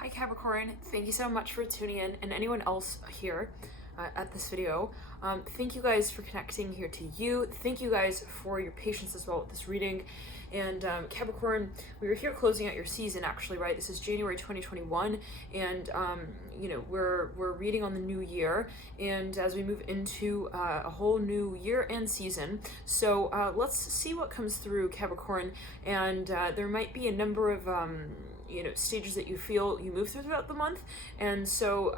Hi Capricorn, thank you so much for tuning in, and anyone else here at this video. Thank you guys for connecting here to you. Thank you guys for your patience as well with this reading. And Capricorn, we were here closing out your season actually, right? This is January 2021, and we're reading on the new year, and as we move into a whole new year and season. So let's see what comes through, Capricorn. And there might be a number of stages that you feel you move throughout the month, and so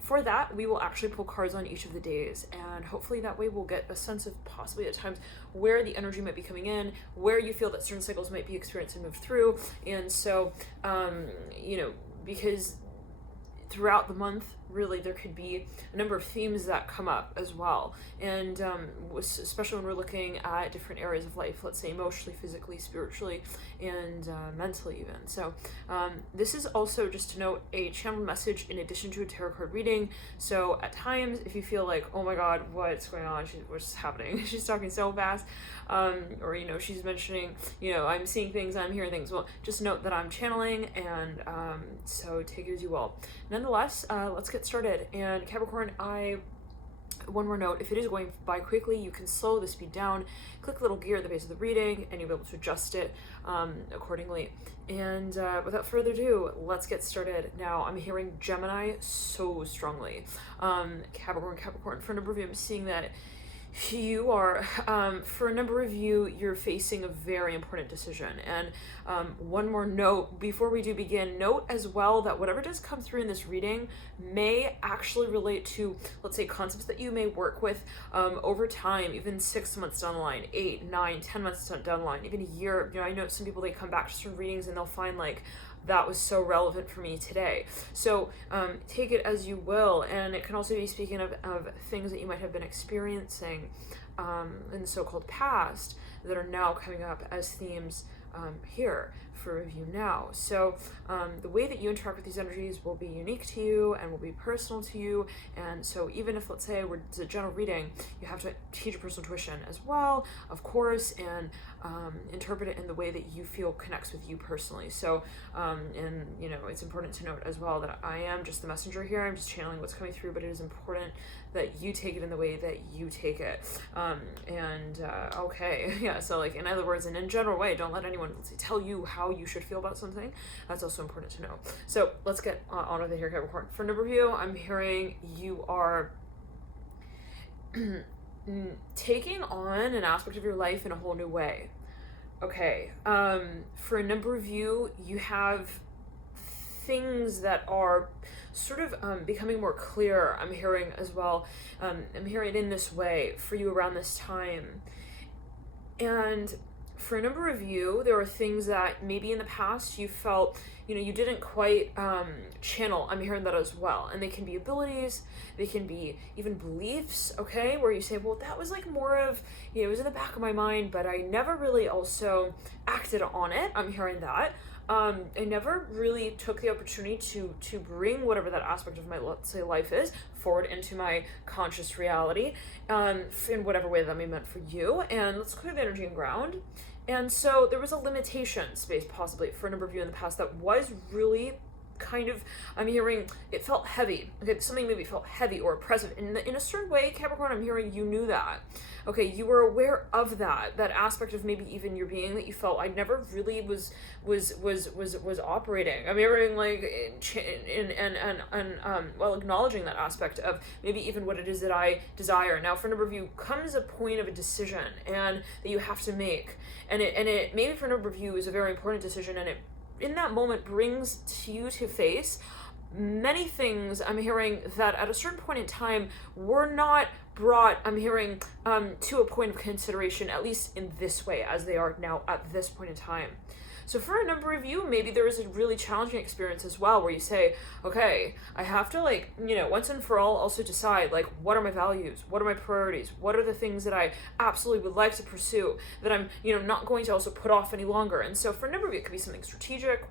for that we will actually pull cards on each of the days, and hopefully that way we'll get a sense of possibly at times where the energy might be coming in, where you feel that certain cycles might be experienced and moved through. And so because throughout the month, really, there could be a number of themes that come up as well. And especially when we're looking at different areas of life, let's say emotionally, physically, spiritually, and mentally even. So this is also, just to note, a channeled message in addition to a tarot card reading. So at times, if you feel like, oh my God, what's going on? What's happening? She's talking so fast. Or, she's mentioning, I'm seeing things, I'm hearing things. Well, just note that I'm channeling, and so take it as you will. Nonetheless, let's get started. And Capricorn, one more note, if it is going by quickly, you can slow the speed down, click the little gear at the base of the reading, and you'll be able to adjust it accordingly. And without further ado, let's get started. Now, I'm hearing Gemini so strongly. Capricorn, for a number of you, I'm seeing that you are, for a number of you, you're facing a very important decision. And one more note before we do begin, note as well that whatever does come through in this reading may actually relate to, let's say, concepts that you may work with over time, even 6 months down the line, 8, 9, 10 months down the line, even a year. I know some people, they come back to certain readings and they'll find like, that was so relevant for me today. So take it as you will. And it can also be speaking of things that you might have been experiencing in the so-called past that are now coming up as themes here for review now. So the way that you interact with these energies will be unique to you and will be personal to you. And so even if, let's say, it's a general reading, you have to teach your personal intuition as well, of course, and interpret it in the way that you feel connects with you personally. So, it's important to note as well that I am just the messenger here. I'm just channeling what's coming through, but it is important that you take it in the way that you take it. Okay, yeah, so like, in other words, and in a general way, don't let anyone, let's say, tell you how you should feel about something. That's also important to know. So let's get on with it here, Capricorn. For a number of you, I'm hearing you are taking on an aspect of your life in a whole new way. Okay, for a number of you, you have things that are sort of becoming more clear, I'm hearing as well. I'm hearing it in this way for you around this time. And for a number of you, there are things that maybe in the past you felt, you didn't quite channel. I'm hearing that as well. And they can be abilities, they can be even beliefs, okay? Where you say, well, that was like more of, it was in the back of my mind, but I never really also acted on it. I'm hearing that. I never really took the opportunity to bring whatever that aspect of my, let's say, life is forward into my conscious reality, in whatever way that may meant for you. And let's clear the energy and ground. And so there was a limitation space possibly for a number of you in the past that was really kind of, I'm hearing it felt heavy. Okay, something maybe felt heavy or oppressive in a certain way, Capricorn. I'm hearing you knew that. Okay, you were aware of that aspect of maybe even your being that you felt I never really was operating. I'm hearing like acknowledging that aspect of maybe even what it is that I desire. Now, for a number of you, comes a point of a decision and that you have to make, and it maybe for a number of you is a very important decision, and it in that moment brings to you to face many things. I'm hearing that at a certain point in time were not brought, I'm hearing, to a point of consideration, at least in this way, as they are now at this point in time. So for a number of you, maybe there is a really challenging experience as well, where you say, okay, I have to once and for all also decide, what are my values? What are my priorities? What are the things that I absolutely would like to pursue that I'm, not going to also put off any longer? And so for a number of you, it could be something strategic,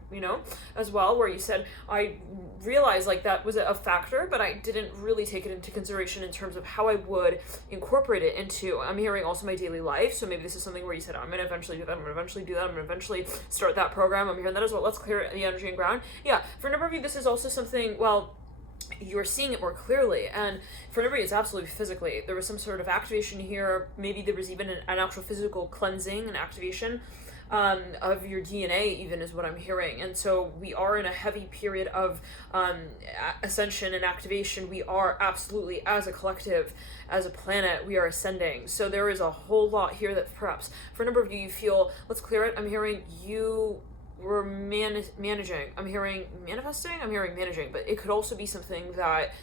as well, where you said, I realized that was a factor, but I didn't really take it into consideration in terms of how I would incorporate it into, I'm hearing also my daily life. So maybe this is something where you said, I'm going to eventually do that. I'm going to eventually do that. I'm going to eventually start start that program. I'm hearing that as well. Let's clear the energy and ground. Yeah, for a number of you, this is also something, well, you're seeing it more clearly, and for a number of you, it's absolutely physically. There was some sort of activation here. Maybe there was even an actual physical cleansing and activation of your DNA, even, is what I'm hearing. And so we are in a heavy period of ascension and activation. We are absolutely, as a collective, as a planet, we are ascending. So there is a whole lot here that perhaps for a number of you, you feel, let's clear it. I'm hearing you were managing. I'm hearing manifesting. I'm hearing managing, but it could also be something that,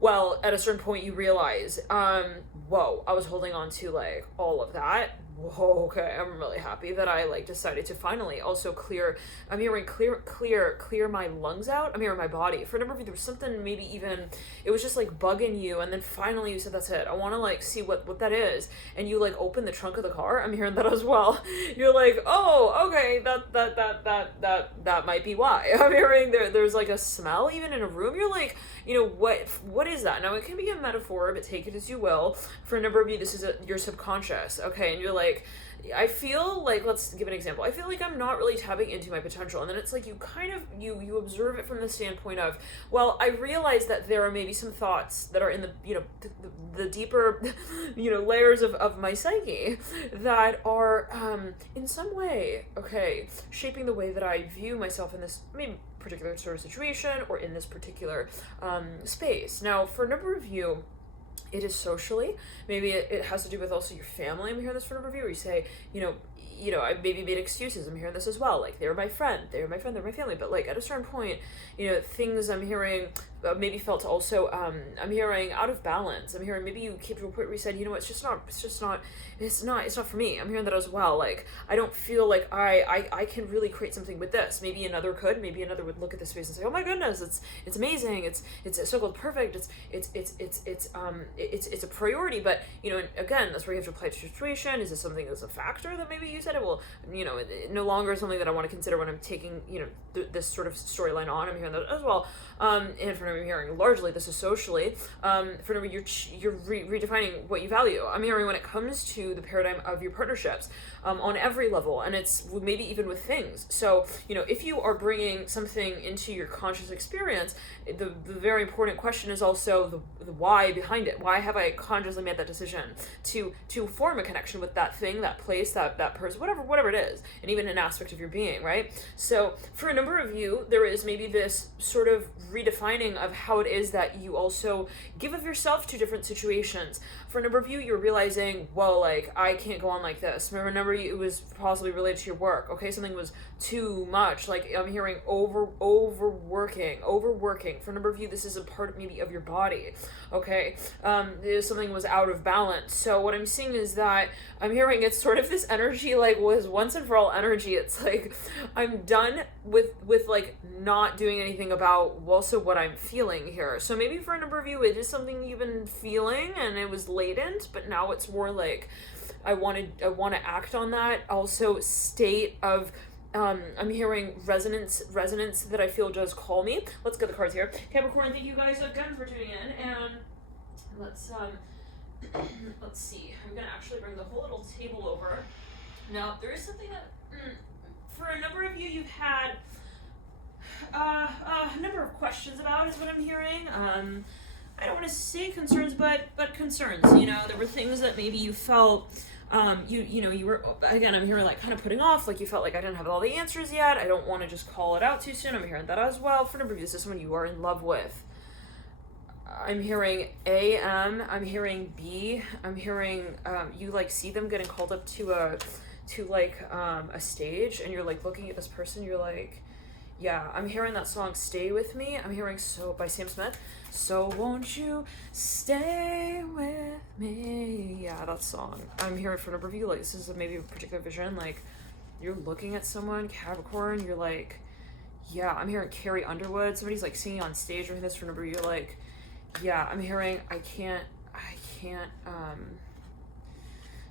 well, at a certain point you realize, whoa, I was holding on to like all of that. Whoa, okay, I'm really happy that I like decided to finally also clear. I'm hearing clear my lungs out. I'm hearing my body. For a number of you, there was something, maybe even it was just like bugging you, and then finally you said, that's it, I want to like see what that is, and you like open the trunk of the car. I'm hearing that as well. You're like, oh, okay, that might be why. I'm hearing there's like a smell even in a room. You're like, you know, what is that? Now, it can be a metaphor, but take it as you will. For a number of you, this is your subconscious, okay? And you're like, I feel like, let's give an example. I feel like I'm not really tapping into my potential. And then it's like you kind of, you observe it from the standpoint of, well, I realize that there are maybe some thoughts that are in the, you know, the deeper, you know, layers of my psyche that are in some way, okay, shaping the way that I view myself in this maybe particular sort of situation or in this particular space. Now, for a number of you, it is socially. Maybe it has to do with also your family. I'm hearing this for a number of you, where you say, you know, I maybe made excuses. I'm hearing this as well. Like, they're my friend, they're my family. But like at a certain point, you know, things I'm hearing maybe felt also, I'm hearing out of balance. I'm hearing maybe you came to a point where you said, you know, it's not for me. I'm hearing that as well. Like, I don't feel like I can really create something with this. Maybe another could. Maybe another would look at this space and say, oh my goodness, it's amazing. It's so-called perfect. It's a priority. But, you know, again, that's where you have to apply to your situation. Is this something that's a factor that maybe you said it will, you know, it no longer something that I want to consider when I'm taking, you know, this sort of storyline on. I'm hearing that as well. And for I'm hearing largely this is socially. For you're redefining what you value. I'm hearing when it comes to the paradigm of your partnerships on every level, and it's maybe even with things. So, you know, if you are bringing something into your conscious experience, the very important question is also the why behind it. Why have I consciously made that decision to form a connection with that thing, that place, that person, whatever it is, and even an aspect of your being, right? So for a number of you, there is maybe this sort of redefining of how it is that you also give of yourself to different situations. For a number of you, you're realizing, whoa, like, I can't go on like this. Remember, a number of you, it was possibly related to your work. Okay, something was too much. Like, I'm hearing overworking. For a number of you, this is a part maybe of your body. Okay, something was out of balance. So what I'm seeing is that I'm hearing it's sort of this energy, like, was once and for all energy. It's like, I'm done with like not doing anything about also what I'm feeling here. So maybe for a number of you, it is something you've been feeling and it was latent, but now it's more like I want to act on that. Also, state of I'm hearing resonance that I feel does call me. Let's get the cards here. Capricorn, thank you guys again for tuning in, and let's see. I'm gonna actually bring the whole little table over. Now, there is something that for a number of you, you've had a number of questions about, is what I'm hearing. I don't want to say concerns, but concerns. You know, there were things that maybe you felt, you were, again, I'm hearing like kind of putting off, like you felt like I didn't have all the answers yet. I don't want to just call it out too soon. I'm hearing that as well. For a number of you, this is someone you are in love with. I'm hearing AM, I'm hearing B, I'm hearing you like see them getting called up to a stage, and you're like looking at this person, you're like, yeah, I'm hearing that song Stay With Me. I'm hearing So by Sam Smith. So won't you stay with me? Yeah, that song. I'm hearing for a number of you, like this is maybe a particular vision, like you're looking at someone, Capricorn, you're like, yeah, I'm hearing Carrie Underwood. Somebody's like singing on stage or this for a number of you, like, yeah, I'm hearing I can't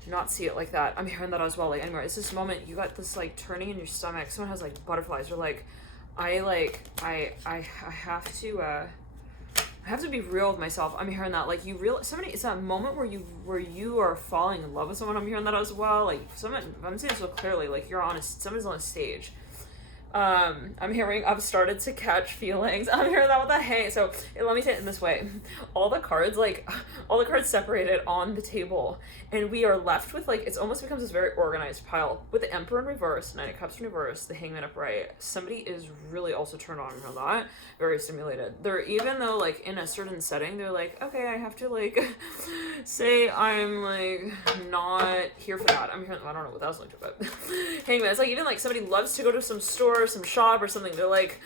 not see it like that. I'm hearing that as well. Like, anyway, it's this moment you got this like turning in your stomach. Someone has like butterflies. You're like, I have to be real with myself. I'm hearing that. Like, it's that moment where you are falling in love with someone. I'm hearing that as well. Like, I'm seeing it so clearly. Like, someone's on a stage. I'm hearing I've started to catch feelings. I'm hearing that with the hang. So let me say it in this way. All the cards, like, all the cards separated on the table, and we are left with, like, it's almost becomes this very organized pile with the Emperor in reverse, Nine of Cups in reverse, the Hangman upright. Somebody is really also turned on from that. Very stimulated. They're, even though, like, in a certain setting, they're like, okay, I have to, like, say I'm, like, not here for that. I'm hearing, I don't know what that was like, but Hangman. It's like, even, like, somebody loves to go to some store, some shop or something, they're like,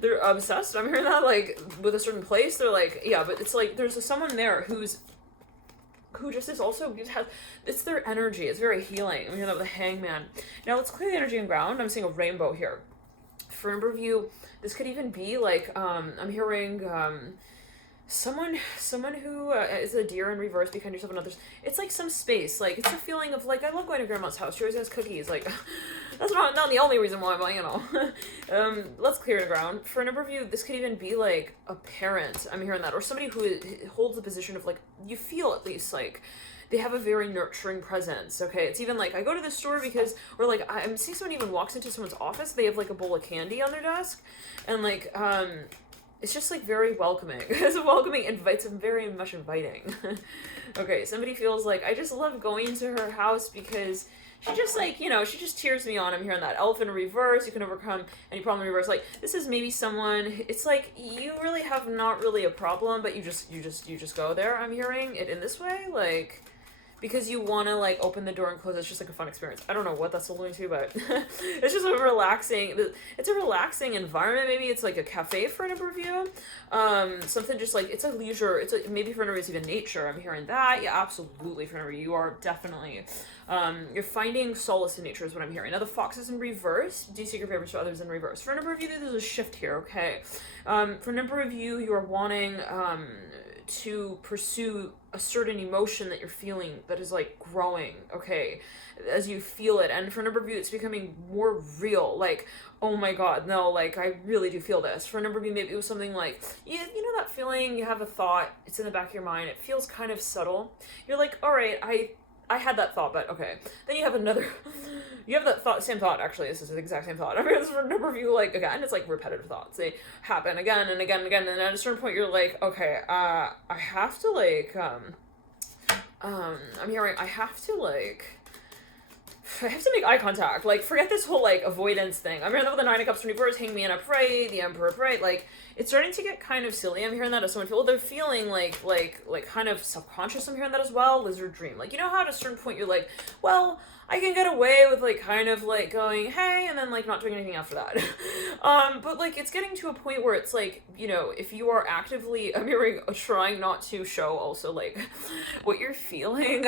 they're obsessed. I'm hearing that, like, with a certain place, they're like, yeah, but it's like there's someone there who just is also has, it's their energy, it's very healing. I'm hearing that with the Hangman. Now let's clear the energy and ground. I'm seeing a rainbow here. For a number of you, this could even be like, I'm hearing someone who is a deer in reverse, be kind to yourself and others. It's like some space, like it's a feeling of like, I love going to grandma's house, she always has cookies, like that's not the only reason why, but you know. Let's clear the ground. For a number of you, this could even be like a parent, I'm hearing that, or somebody who holds the position of like, you feel at least like they have a very nurturing presence, okay? It's even like, I go to the store because, or like, I'm seeing someone even walks into someone's office, they have like a bowl of candy on their desk, and like, it's just like very welcoming. It's a welcoming, it's very much inviting. Okay, somebody feels like, I just love going to her house because she just like, you know, she just cheers me on. I'm hearing that. Elephant in reverse, you can overcome any problem in reverse. Like, this is maybe someone, it's like, you really have not really a problem, but you just go there. I'm hearing it in this way, like, because you want to like open the door and close. It's just like a fun experience. I don't know what that's alluding to, but it's just a relaxing, it's a relaxing environment. Maybe it's like a cafe for a number of you. Something just like, it's a leisure, it's a, maybe for a number of you, even nature. I'm hearing that. Yeah, absolutely. For a number of you are definitely, you're finding solace in nature is what I'm hearing. Now the fox is in reverse. Do you seek your favors for others in reverse? For a number of you, there's a shift here, okay? For a number of you, you are wanting, to pursue a certain emotion that you're feeling that is like growing, okay, as you feel it. And for a number of you, it's becoming more real, like, oh my god, no, like, I really do feel this. For a number of you, maybe it was something like, you know that feeling, you have a thought, it's in the back of your mind, it feels kind of subtle, you're like, all right, I had that thought, but okay. Then you have another, you have that thought, same thought, actually, this is the exact same thought. I mean, for a number of you, like, again, it's like repetitive thoughts. They happen again and again and again, and at a certain point, you're like, okay, I have to, like, I'm hearing, I have to make eye contact. Like, forget this whole, like, avoidance thing. I'm hearing that with the Nine of Cups in reverse, Hangman upright, the Emperor upright, like, it's starting to get kind of silly. I'm hearing that as someone feel, they're feeling like kind of subconscious. I'm hearing that as well. Lizard dream. Like, you know how at a certain point you're like, well, I can get away with like kind of like going, hey, and then like not doing anything after that. But like it's getting to a point where it's like, you know, if you are actively, I'm hearing, trying not to show also like what you're feeling,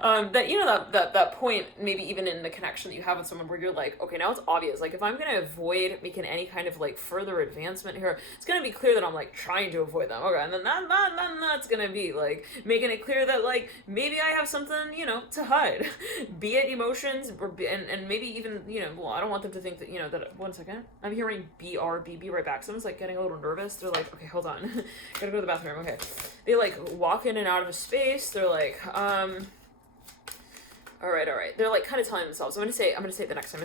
that, you know, that point, maybe even in the connection that you have with someone where you're like, okay, now it's obvious. Like if I'm going to avoid making any kind of like further advancement here, it's going to be clear that I'm like trying to avoid them. Okay. And then that's going to be like making it clear that like maybe I have something, you know, to hide, be it emotions or and maybe even, you know, well, I don't want them to think that, you know, that, one second, I'm hearing be right back. Someone's like getting a little nervous. They're like, okay, hold on. Gotta go to the bathroom. Okay. They like walk in and out of a space. They're like, all right. They're like kind of telling themselves, I'm gonna say it the next time.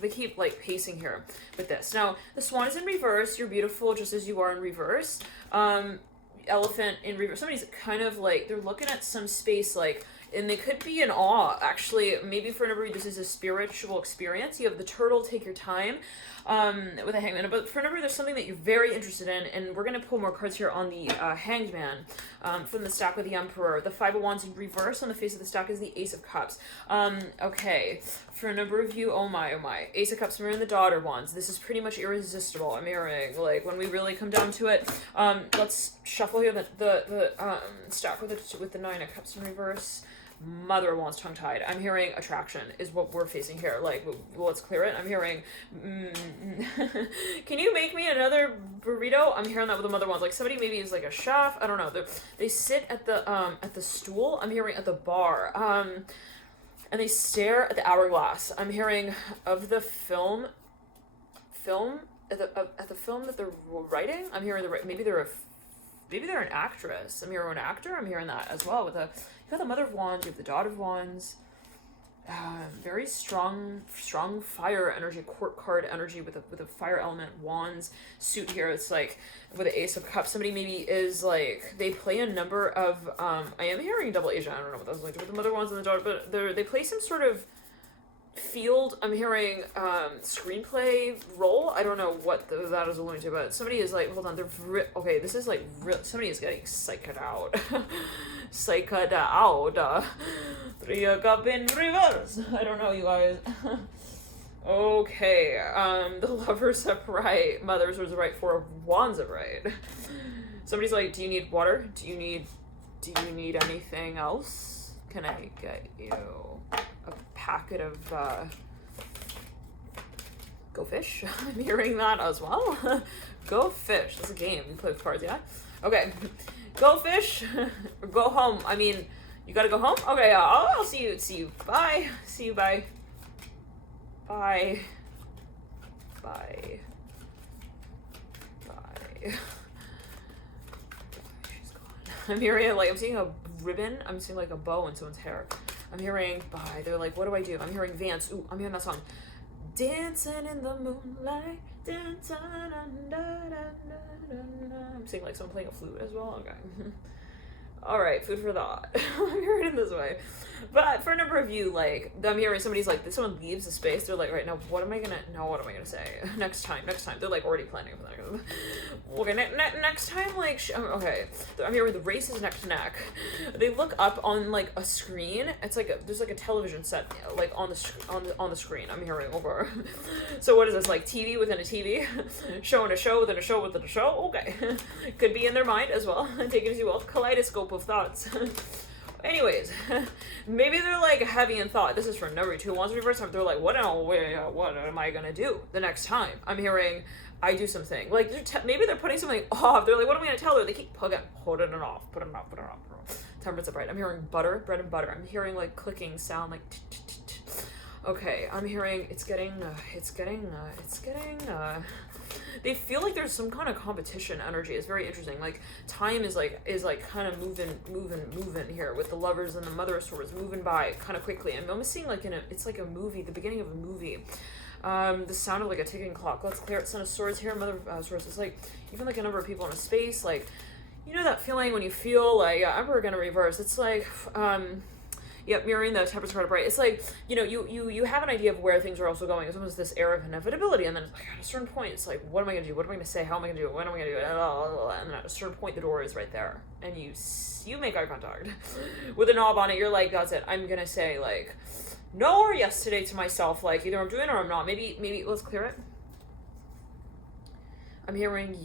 They keep like pacing here with this. Now, the swan is in reverse. You're beautiful just as you are in reverse. Elephant in reverse. Somebody's kind of like, they're looking at some space like, and they could be in awe, actually. Maybe for a number of you, this is a spiritual experience. You have the turtle, take your time, with a hangman. But for a number of you, there's something that you're very interested in, and we're going to pull more cards here on the hanged man from the stack with the emperor. The five of wands in reverse on the face of the stack is the ace of cups. Okay, for a number of you, oh my. Ace of cups, mirroring the daughter wands. This is pretty much irresistible. I'm hearing, like, when we really come down to it. Let's shuffle here the stack with the nine of cups in reverse. Mother of wands, tongue-tied. I'm hearing attraction is what we're facing here. Like, let's clear it. I'm hearing, can you make me another burrito? I'm hearing that with the mother of wands. Like, somebody maybe is like a chef. I don't know. They sit at the stool. I'm hearing at the bar. And they stare at the hourglass. I'm hearing of the film at the film that they're writing. I'm hearing maybe they're an actress. I'm hearing an actor. I'm hearing that as well with you have the mother of wands, you have the daughter of wands. very strong fire energy, court card energy with a fire element, wands suit here. It's like with the Ace of Cups, somebody maybe is like, they play a number of, I am hearing double Asia, I don't know what that was like with the mother wands and the daughter, but they play some sort of field, I'm hearing screenplay role. I don't know what that is alluding to, but somebody is like, hold on, okay, this is like somebody is getting psyched out. Psyched out. Three up in reverse. I don't know, you guys. Okay, the Lovers upright, Mothers was right, Four of Wands upright. Somebody's like, do you need water? Do you need anything else? Can I get you a packet of Go Fish? I'm hearing that as well. Go Fish. That's a game. You play with cards, yeah? Okay. Go Fish. Or go home. I mean, you gotta go home? Okay, I'll see you. See you. Bye. See you. Bye. Bye. Bye. Bye. She's gone. I'm hearing, like, I'm seeing a ribbon. I'm seeing, like, a bow in someone's hair. I'm hearing bye. They're like, what do I do? I'm hearing Vance. Ooh, I'm hearing that song. Dancing in the moonlight. Dancing. I'm seeing like someone playing a flute as well. Okay. All right, food for thought. I'm hearing it this way. But for a number of you, like, I'm hearing somebody's like, someone leaves the space. They're like, right now, what am I gonna say? Next time. They're like already planning for that. Okay, next time, like, okay. I'm hearing the race is neck to neck. They look up on like a screen. It's like there's like a television set, like on the screen. I'm hearing over. So what is this, like TV within a TV? Showing a show within a show within a show? Okay. Could be in their mind as well. Take it as you will. Kaleidoscope of thoughts. Anyways, maybe they're like heavy in thought. This is for number 2 wands reverse. They're like, what am I gonna do the next time? I'm hearing I do something. Like maybe they're putting something off. They're like, what am I gonna tell her? They keep putting it off. Temperance upright. I'm hearing butter, bread and butter. I'm hearing like clicking sound, like. Okay, I'm hearing it's getting. They feel like there's some kind of competition energy. It's very interesting. Like time is kind of moving here with the Lovers and the Mother of Swords moving by kind of quickly. I'm almost seeing like it's like a movie, the beginning of a movie. The sound of like a ticking clock. Let's clear it. Son of Swords here, Mother of Swords. It's like even like a number of people in a space. Like, you know that feeling when you feel like Emperor gonna reverse. It's like Yep, mirroring the Temperance card upright. It's like, you know, you have an idea of where things are also going. It's almost this air of inevitability, and then it's like at a certain point, it's like, what am I gonna do? What am I gonna say? How am I gonna do it? When am I gonna do it? And then at a certain point, the door is right there, and you make eye contact with a knob on it. You're like, that's it. I'm gonna say like no or yes today to myself. Like either I'm doing it or I'm not. Maybe let's clear it. I'm hearing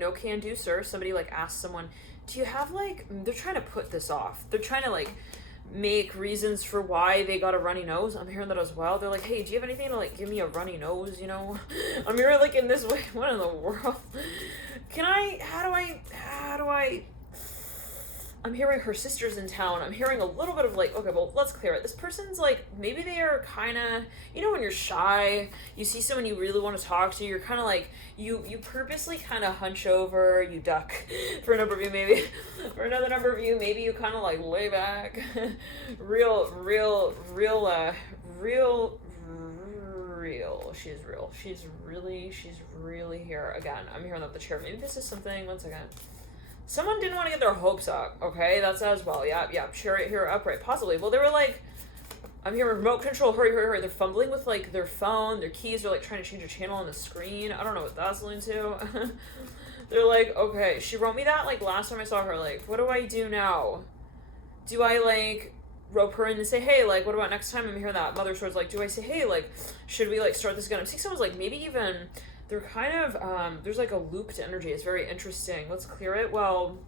no can do, sir. Somebody like asked someone, do you have like, they're trying to put this off. They're trying to like make reasons for why they got a runny nose. I'm hearing that as well. They're like, hey, do you have anything to like give me a runny nose, you know? I'm hearing like in this way, what in the world? How do I I'm hearing her sister's in town. I'm hearing a little bit of like, okay, well, let's clear it. This person's like, maybe they are kind of, you know, when you're shy, you see someone you really want to talk to, you're kind of like, you purposely kind of hunch over, you duck. For a number of you, maybe. For another number of you, maybe you kind of like lay back. Real. She's real. She's really here. Again, I'm hearing that the chair. Maybe this is something, one second. Someone didn't want to get their hopes up, okay? That's as well. Yeah. Chariot here, upright, possibly. Well, they were like, I'm hearing remote control, hurry. They're fumbling with, like, their phone, their keys. They're, like, trying to change a channel on the screen. I don't know what that's linked to. They're like, okay, she wrote me that, like, last time I saw her, like, what do I do now? Do I, like, rope her in and say, hey, like, what about next time? I'm hearing that Mother Swords, like, do I say, hey, like, should we, like, start this again? I'm seeing someone's, like, maybe even... They're kind of, there's like a looped energy. It's very interesting. Let's clear it. Well,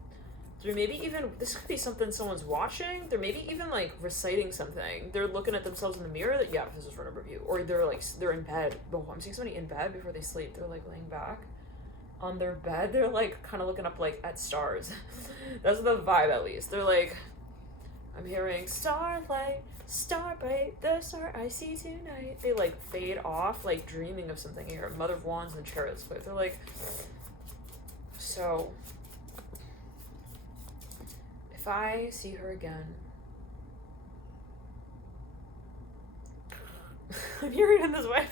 there maybe even, this could be something someone's watching. They're maybe even like reciting something. They're looking at themselves in the mirror. Yeah, this is for a number of you. Or they're like, they're in bed. Oh, I'm seeing somebody in bed before they sleep. They're like laying back on their bed. They're like kind of looking up like at stars. That's the vibe at least. They're like, I'm hearing starlight. Starbright, the star I see tonight. They like fade off, like dreaming of something here. Mother of Wands and Chariots. But they're like, so if I see her again, I'm hearing it this way.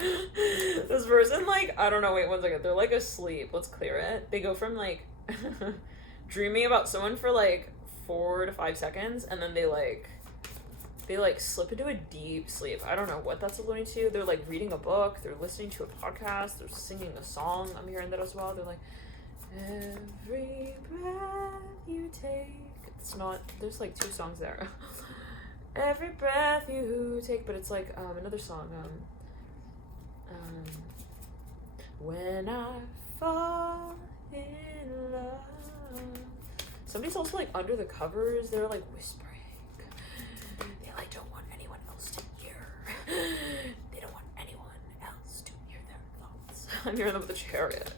This person, like, I don't know, wait 1 second. They're like asleep. Let's clear it. They go from like dreaming about someone for like 4 to 5 seconds, and then they slip into a deep sleep. I don't know what that's alluding to. They're like reading a book, they're listening to a podcast, they're singing a song. I'm hearing that as well. They're like, every breath you take. It's not, there's like 2 songs there. Every breath you take, but it's like another song. When I fall in love. Somebody's also like under the covers. They're like whispering. They like don't want anyone else to hear. They don't want anyone else to hear their thoughts. I'm hearing them with the Chariot.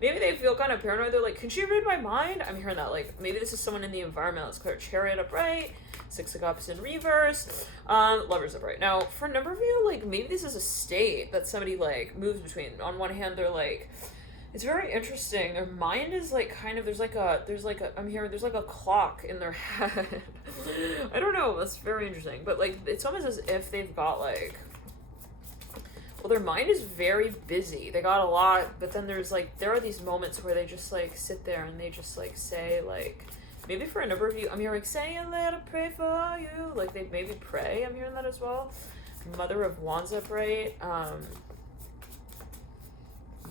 Maybe they feel kind of paranoid. They're like, can she read my mind? I'm hearing that. Like, maybe this is someone in the environment. Let's clear Chariot upright. 6 of Cups in reverse. Lovers upright. Now, for a number of you, like, maybe this is a state that somebody, like, moves between. On one hand, they're like, it's very interesting. Their mind is, like, kind of, there's like a, I'm hearing, there's like a clock in their head. I don't know. That's very interesting. But, like, it's almost as if they've got, like, well, their mind is very busy. They got a lot, but then there's, like, there are these moments where they just, like, sit there and they just, like, say, like, maybe for a number of you, I'm hearing, say a little pray for you. Like, they maybe pray. I'm hearing that as well. Mother of Wands upright.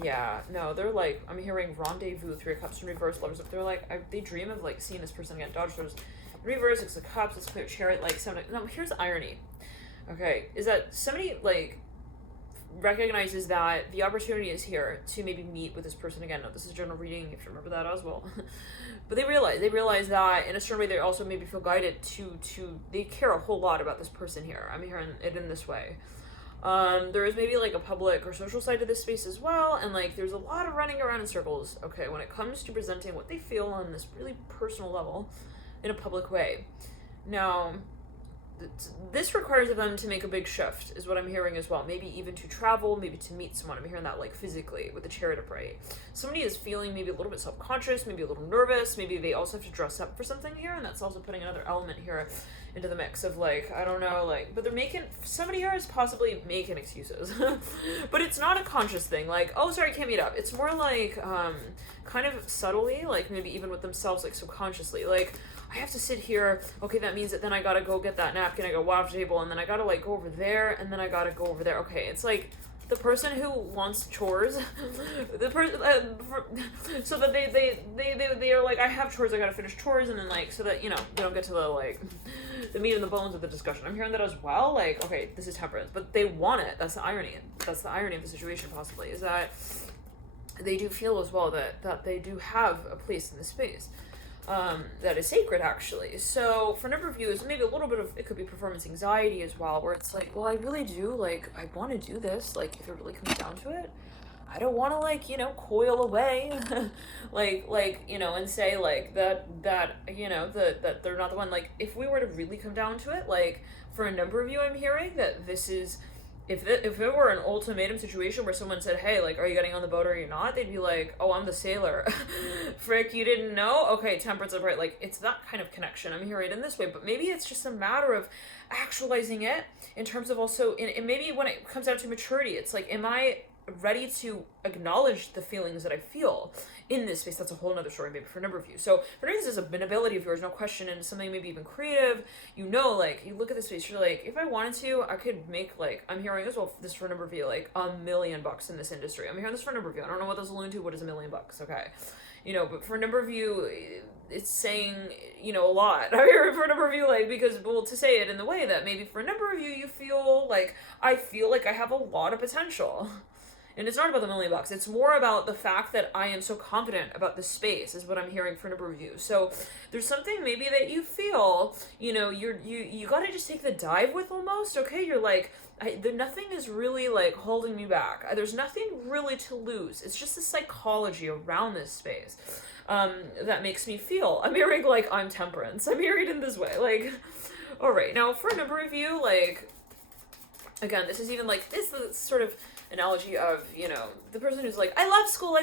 Yeah, no, they're like, I'm hearing rendezvous, 3 of Cups in reverse, lovers up. They're like, they dream of, like, seeing this person again. Dodge those reverse, 6 of Cups, let's clear Chariot, like, no, here's the irony. Okay, is that somebody, like, recognizes that the opportunity is here to maybe meet with this person again. No, this is general reading, if you remember that as well. But they realize that in a certain way they also maybe feel guided to they care a whole lot about this person here. I'm hearing it in this way. There is maybe like a public or social side to this space as well, and like there's a lot of running around in circles, okay, when it comes to presenting what they feel on this really personal level in a public way. Now, this requires of them to make a big shift, is what I'm hearing as well. Maybe even to travel, maybe to meet someone. I'm hearing that, like, physically, with the Chariot upright. Somebody is feeling maybe a little bit self-conscious, maybe a little nervous, maybe they also have to dress up for something here, and that's also putting another element here into the mix of, like, I don't know, like, but they're making, somebody here is possibly making excuses. But it's not a conscious thing, like, oh, sorry, can't meet up. It's more like, kind of subtly, like, maybe even with themselves, like, subconsciously, like, I have to sit here, okay, that means that then I gotta go get that napkin, I gotta wash the table, and then I gotta, like, go over there, and then I gotta go over there. Okay, it's like the person who wants chores, the person, so that they are like, I have chores, I gotta finish chores, and then, like, so that, you know, they don't get to the, like, the meat and the bones of the discussion. I'm hearing that as well, like, okay, this is temperance, but they want it. That's the irony. That's the irony of the situation, possibly, is that they do feel as well that they do have a place in this space. That is sacred, actually. So for a number of you, it's maybe a little bit of, it could be performance anxiety as well, where it's like, well, I really do, like, I want to do this, like, if it really comes down to it, I don't want to, like, you know, coil away, like, you know, and say, like, that, you know, that they're not the one. Like, if we were to really come down to it, like, for a number of you, I'm hearing that this is, if it were an ultimatum situation where someone said, hey, like, are you getting on the boat or are you not? They'd be like, oh, I'm the sailor. Frick, you didn't know? Okay, temperance upright. Like, it's that kind of connection. I'm hearing it in this way, but maybe it's just a matter of actualizing it in terms of also, and maybe when it comes down to maturity, it's like, am I ready to acknowledge the feelings that I feel in this space? That's a whole nother story, maybe for a number of you. So for instance, this is an ability of yours, no question, and something maybe even creative. You know, like, you look at this space, you're like, if I wanted to, I could make, like, I'm hearing as well, this for a number of you, like, $1 million in this industry. I'm hearing this for a number of you. I don't know what those allude to. What is $1 million? Okay. You know, but for a number of you, it's saying, you know, a lot. I hear it for a number of you, like, because, well, to say it in the way that maybe for a number of you, you feel like, I feel like I have a lot of potential. And it's not about the $1 million. It's more about the fact that I am so confident about this space, is what I'm hearing for a number of you. So there's something maybe that you feel, you know, you gotta just take the dive with almost, okay? You're like, nothing is really, like, holding me back. There's nothing really to lose. It's just the psychology around this space that makes me feel. I'm hearing, like, I'm temperance. I'm hearing it in this way. Like, all right. Now, for a number of you, like, again, this is even, like, this is sort of analogy of, you know, the person who's like, I love school, I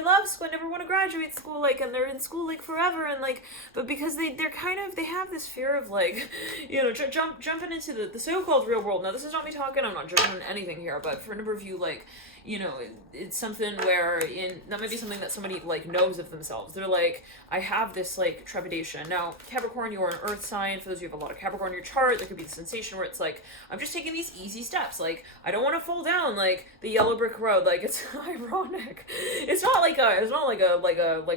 never want to graduate school, like, and they're in school, like, forever, and, like, but because they're kind of, they have this fear of, like, you know, jumping into the so-called real world. Now, this is not me talking, I'm not judging anything here, but for a number of you, like, you know, it's something where that might be something that somebody, like, knows of themselves. They're like, I have this, like, trepidation. Now, Capricorn, you're an earth sign. For those of you who have a lot of Capricorn in your chart, there could be the sensation where it's like, I'm just taking these easy steps. Like, I don't want to fall down, like, the yellow brick road. Like, it's ironic. It's not like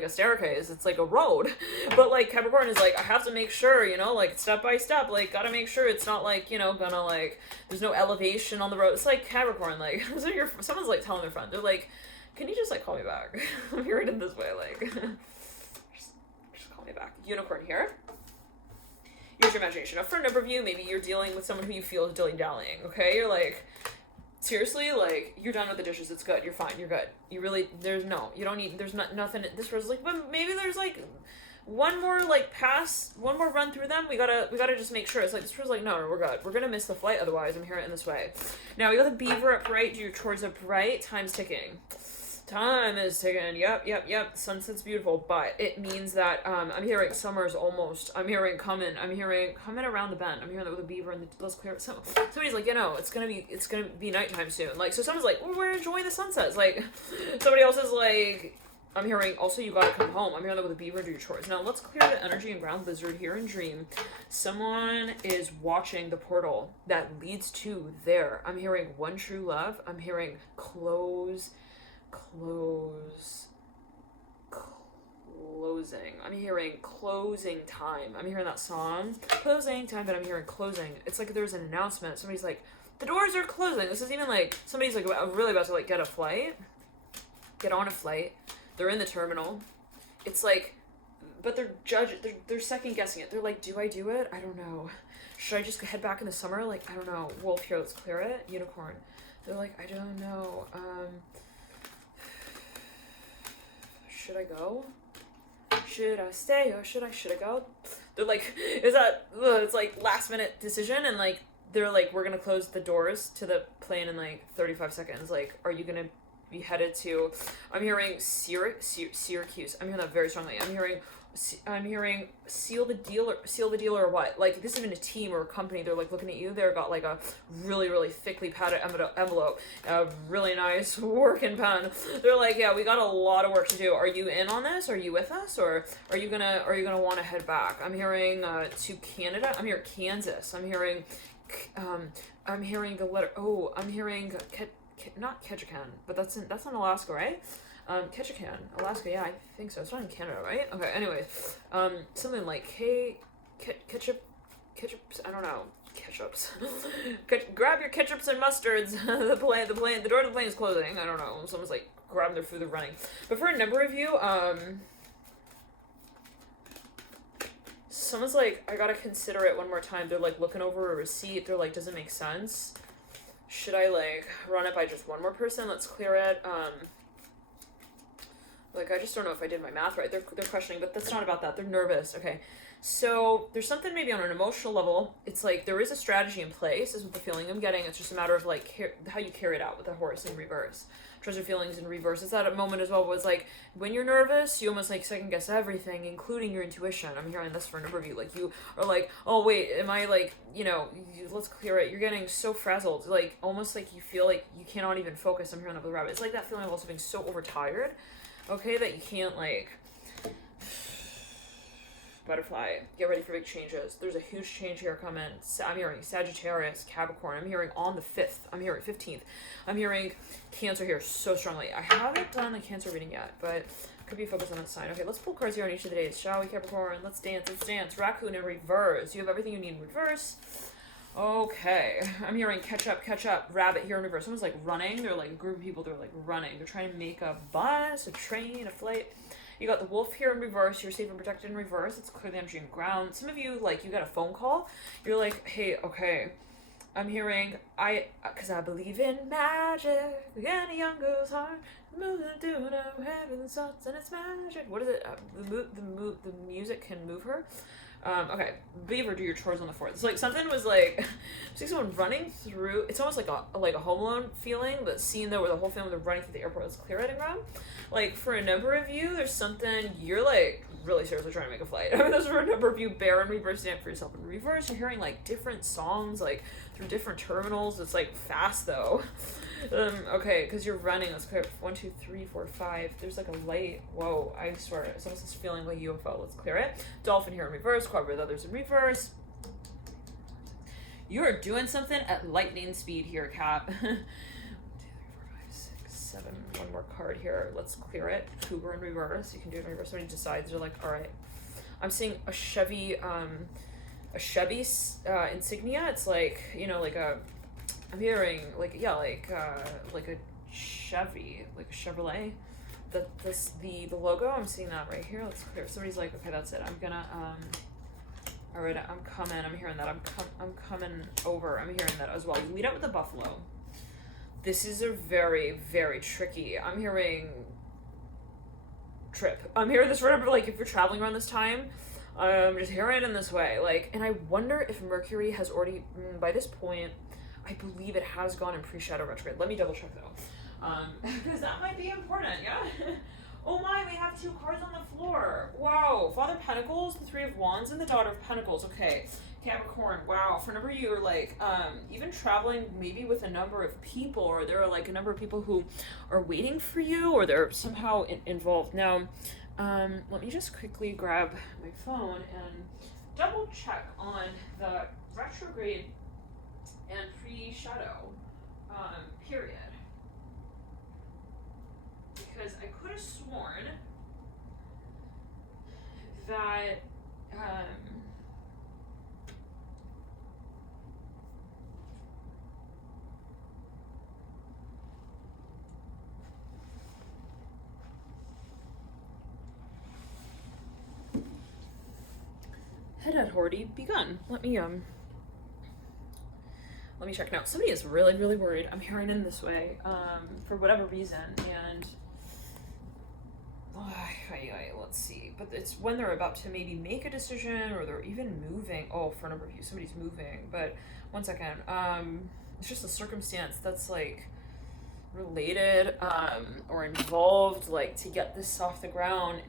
a staircase. It's like a road. But, like, Capricorn is like, I have to make sure, you know, like, step by step, like, gotta make sure it's not, like, you know, gonna, like, there's no elevation on the road. It's like Capricorn, like, someone's, like, telling their friend, they're like, can you just, like, call me back? I'm hearing it this way, like, just call me back. Unicorn here. Use your imagination. Now, for a number of you, maybe you're dealing with someone who you feel is dilly-dallying, okay? You're like, seriously, like, you're done with the dishes, it's good, you're fine, you're good. You really, you don't need, there's nothing, this person's like, but maybe there's, like, one more run through them. We gotta just make sure. It's like, this person's like, no, we're good. We're gonna miss the flight otherwise. I'm hearing it in this way. Now, we got the beaver upright, do your chores upright, time's ticking. Time is ticking. Yep. Sunset's beautiful, but it means that I'm hearing summer's almost. I'm hearing coming around the bend. I'm hearing that with a beaver and let's clear it. Somebody's like, you know, it's gonna be nighttime soon. Like, so someone's like, well, we're enjoying the sunsets. Like, somebody else is like, I'm hearing also you gotta come home. I'm hearing that with a beaver and do your chores. Now let's clear the energy and ground lizard here in dream. Someone is watching the portal that leads to there. I'm hearing one true love. I'm hearing closing. I'm hearing closing time. I'm hearing that song, closing time, but I'm hearing closing. It's like there's an announcement. Somebody's like, the doors are closing. This is even like somebody's like really about to like get on a flight. They're in the terminal. It's like, but they're second guessing it. They're like, do I do it? I don't know. Should I just head back in the summer? Like, I don't know. Wolf here, let's clear it. Unicorn. They're like, I don't know. Should I go? Should I stay or should I go? They're like, it's like last minute decision, and like they're like, we're gonna close the doors to the plane in like 35 seconds. Like, are you gonna be headed to? I'm hearing Syracuse. I'm hearing that very strongly. I'm hearing seal the deal or what? Like, this isn't a team or a company. They're like looking at you. They've got like a really, really thickly padded envelope, a really nice working pen. They're like, yeah, we got a lot of work to do. Are you in on this? Are you with us? Or are you gonna want to head back? I'm hearing to Canada. I'm hearing Kansas. I'm hearing the letter. Oh, I'm hearing not Ketchikan, but that's in Alaska, right? Ketchikan, Alaska, yeah, I think so. It's not in Canada, right? Okay, anyways, something like ketchup, I don't know, ketchups. Grab your ketchups and mustards. the door to the plane is closing. I don't know. Someone's like grabbing their food, they're running. But for a number of you, someone's like, I gotta consider it one more time. They're like looking over a receipt. They're like, does it make sense? Should I like run it by just one more person? Let's clear it. Like, I just don't know if I did my math right. They're questioning, but that's not about that. They're nervous. Okay. So there's something maybe on an emotional level. It's like there is a strategy in place, is what the feeling I'm getting. It's just a matter of like how you carry it out with the horse in reverse. Treasure feelings in reverse. It's that moment as well. Was like when you're nervous, you almost like second guess everything, including your intuition. I'm hearing this for a number of you. Like, you are like, oh wait, am I like, you know, let's clear it. You're getting so frazzled, like almost like you feel like you cannot even focus. I'm hearing that with the rabbit. It's like that feeling of also being so overtired. Okay, that you can't, like, butterfly, get ready for big changes. There's a huge change here coming. I'm hearing Sagittarius, Capricorn. I'm hearing on the 5th. I'm hearing 15th. I'm hearing Cancer here so strongly. I haven't done a Cancer reading yet, but could be focused on that sign. Okay, let's pull cards here on each of the days. Shall we, Capricorn? Let's dance. Raccoon in reverse. You have everything you need in reverse. Okay, I'm hearing catch up, rabbit here in reverse. Someone's like running. They're like a group of people. They're like running. They're trying to make a bus, a train, a flight. You got the wolf here in reverse. You're safe and protected in reverse. It's clear the energy and ground. Some of you, like, you got a phone call. You're like, hey, okay. I'm hearing, because I believe in magic. Again, a young girl's heart. Moving to no heaven, thoughts, and it's magic. What is it? The music can move her. Okay, Beaver, do your chores on the 4th. It's like something was like, see someone running through. It's almost like a Home Alone feeling. The scene though, where the whole family they're running through the airport. Let's clear it around. Like for a number of you, there's something you're like really seriously trying to make a flight. I mean, there's for a number of you, bear in reverse, stand for yourself in reverse. You're hearing like different songs like through different terminals. It's like fast though. Okay, because you're running. Let's clear it. 1, 2, 3, 4, 5. There's like a light. Whoa, I swear. It's almost this feeling like UFO. Let's clear it. Dolphin here in reverse. Quad with others in reverse. You are doing something at lightning speed here, Cap. 1, 2, 3, 4, 5, 6, 7. One more card here. Let's clear it. Cougar in reverse. You can do it in reverse. Somebody decides. You're like, all right. I'm seeing a Chevy insignia. It's like, you know, like a. I'm hearing like a Chevy, like a Chevrolet. The logo. I'm seeing that right here. Let's clear. Somebody's like, okay, that's it. I'm gonna All right, I'm coming. I'm hearing that. I'm coming over. I'm hearing that as well. You lead up with the buffalo. This is a very, very tricky. I'm hearing trip. I'm hearing this right. Like if you're traveling around this time. I'm just hearing it in this way. Like, and I wonder if Mercury has already by this point. I believe it has gone in pre-shadow retrograde. Let me double check though. Because that might be important, yeah? Oh my, we have 2 cards on the floor. Wow. Father of Pentacles, the 3 of Wands, and the Daughter of Pentacles. Okay. Capricorn, wow. For a number of you are like, even traveling maybe with a number of people, or there are like a number of people who are waiting for you, or they're somehow involved. Now, let me just quickly grab my phone and double check on the retrograde and pre-shadow period, because I could have sworn that had already begun. Let me check now. Somebody is really, really worried. I'm hearing in this way, for whatever reason, and let's see. But it's when they're about to maybe make a decision, or they're even moving. Oh, for a number of you, somebody's moving. But one second. It's just a circumstance that's like related, or involved, like to get this off the ground.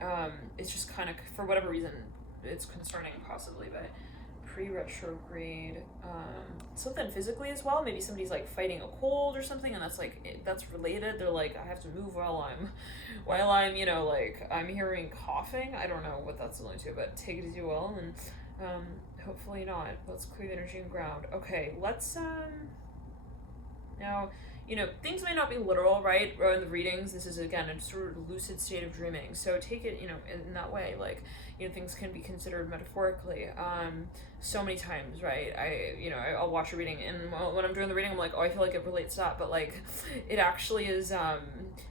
It's just kind of for whatever reason, it's concerning possibly, but. Pre-retrograde, something physically as well. Maybe somebody's like fighting a cold or something, and that's related. They're like, I have to move while I'm, you know, like I'm hearing coughing. I don't know what that's related to, but take it as you will, and hopefully not. Let's clear the energy and ground. Okay, let's now, you know, things may not be literal, right? Or in the readings, this is again a sort of lucid state of dreaming. So take it, you know, in that way, like, you know, things can be considered metaphorically. So many times, right? I'll watch a reading, and when I'm doing the reading, I'm like, oh, I feel like it relates to that, but like, it actually is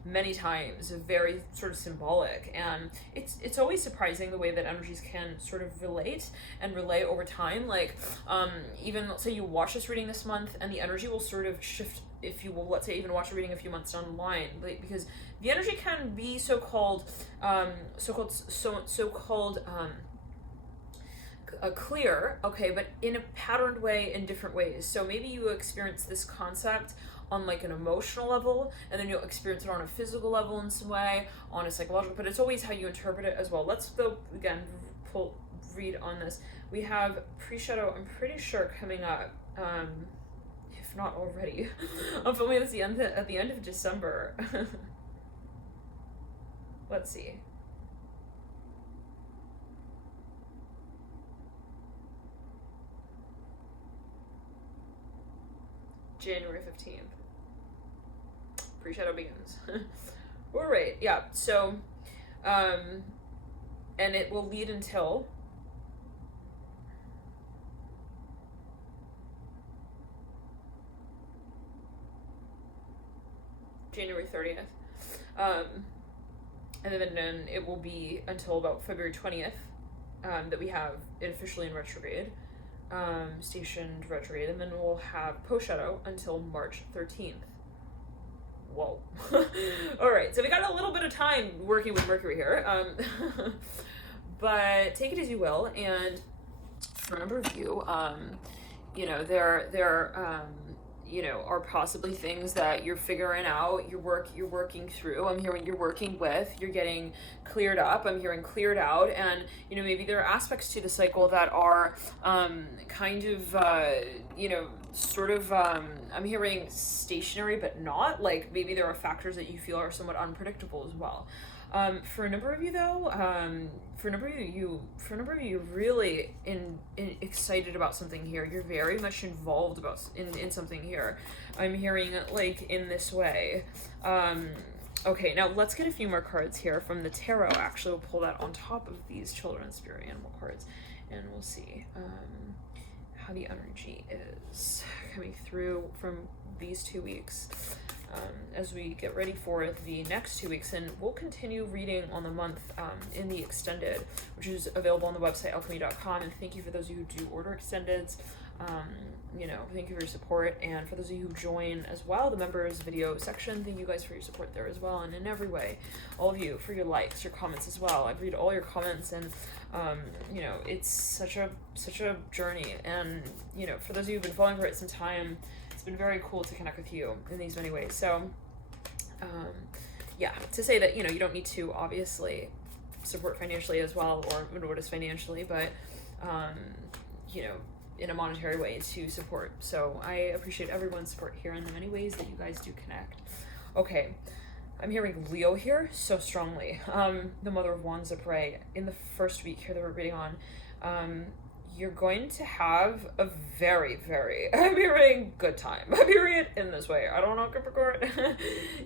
many times very sort of symbolic, and it's always surprising the way that energies can sort of relate and relay over time. Like, even let's say you watch this reading this month, and the energy will sort of shift. If you will, let's say, even watch a reading a few months down the line, like, because the energy can be clear, okay, but in a patterned way, in different ways. So maybe you experience this concept on like an emotional level, and then you'll experience it on a physical level in some way, on a psychological, but it's always how you interpret it as well. Let's go again, read on this. We have pre-shadow, I'm pretty sure, coming up, if not already. I'm filming this at the end of December. Let's see. January 15th. Pre-shadow begins. All right, yeah, so, and it will lead until January 30th. And then it will be until about February 20th that we have it officially in retrograde, stationed retrograde, and then we'll have post-shadow until March 13th. Whoa. All right, so we got a little bit of time working with Mercury here, but take it as you will, and for a number of you, you know, you know, are possibly things that you're figuring out, you're working through. I'm hearing you're working with, you're getting cleared up. I'm hearing cleared out, and you know, maybe there are aspects to the cycle that are kind of you know, sort of I'm hearing stationary, but not. Like maybe there are factors that you feel are somewhat unpredictable as well. For a number of you though, for a number of you, you're really excited about something here. You're very much involved about in something here. I'm hearing like in this way. Okay, now let's get a few more cards here from the tarot. Actually, we'll pull that on top of these children's spirit animal cards, and we'll see how the energy is coming through from these 2 weeks. As we get ready for the next 2 weeks, and we'll continue reading on the month in the extended, which is available on the website alchemy.com. And thank you for those of you who do order extendeds. You know, thank you for your support, and for those of you who join as well, the members video section, thank you guys for your support there as well, and in every way, all of you for your likes, your comments as well. I read all your comments, and you know, it's such a journey, and you know, for those of you who've been following for it some time, it's been very cool to connect with you in these many ways. So yeah, to say that, you know, you don't need to obviously support financially as well, or what is financially, but you know, in a monetary way to support. So I appreciate everyone's support here in the many ways that you guys do connect. Okay, I'm hearing Leo here so strongly. The Mother of Wands up right in the first week here that we're reading on. You're going to have a very, I'm hearing good time. I'm hearing it in this way. I don't know, Capricorn.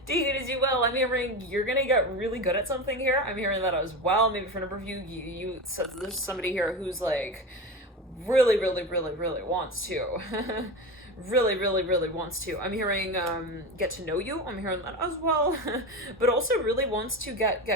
Take it as you will. I'm hearing you're going to get really good at something here. I'm hearing that as well. Maybe for a number of you so there's somebody here who's like, really wants to. really wants to. I'm hearing get to know you. I'm hearing that as well. But also really wants to get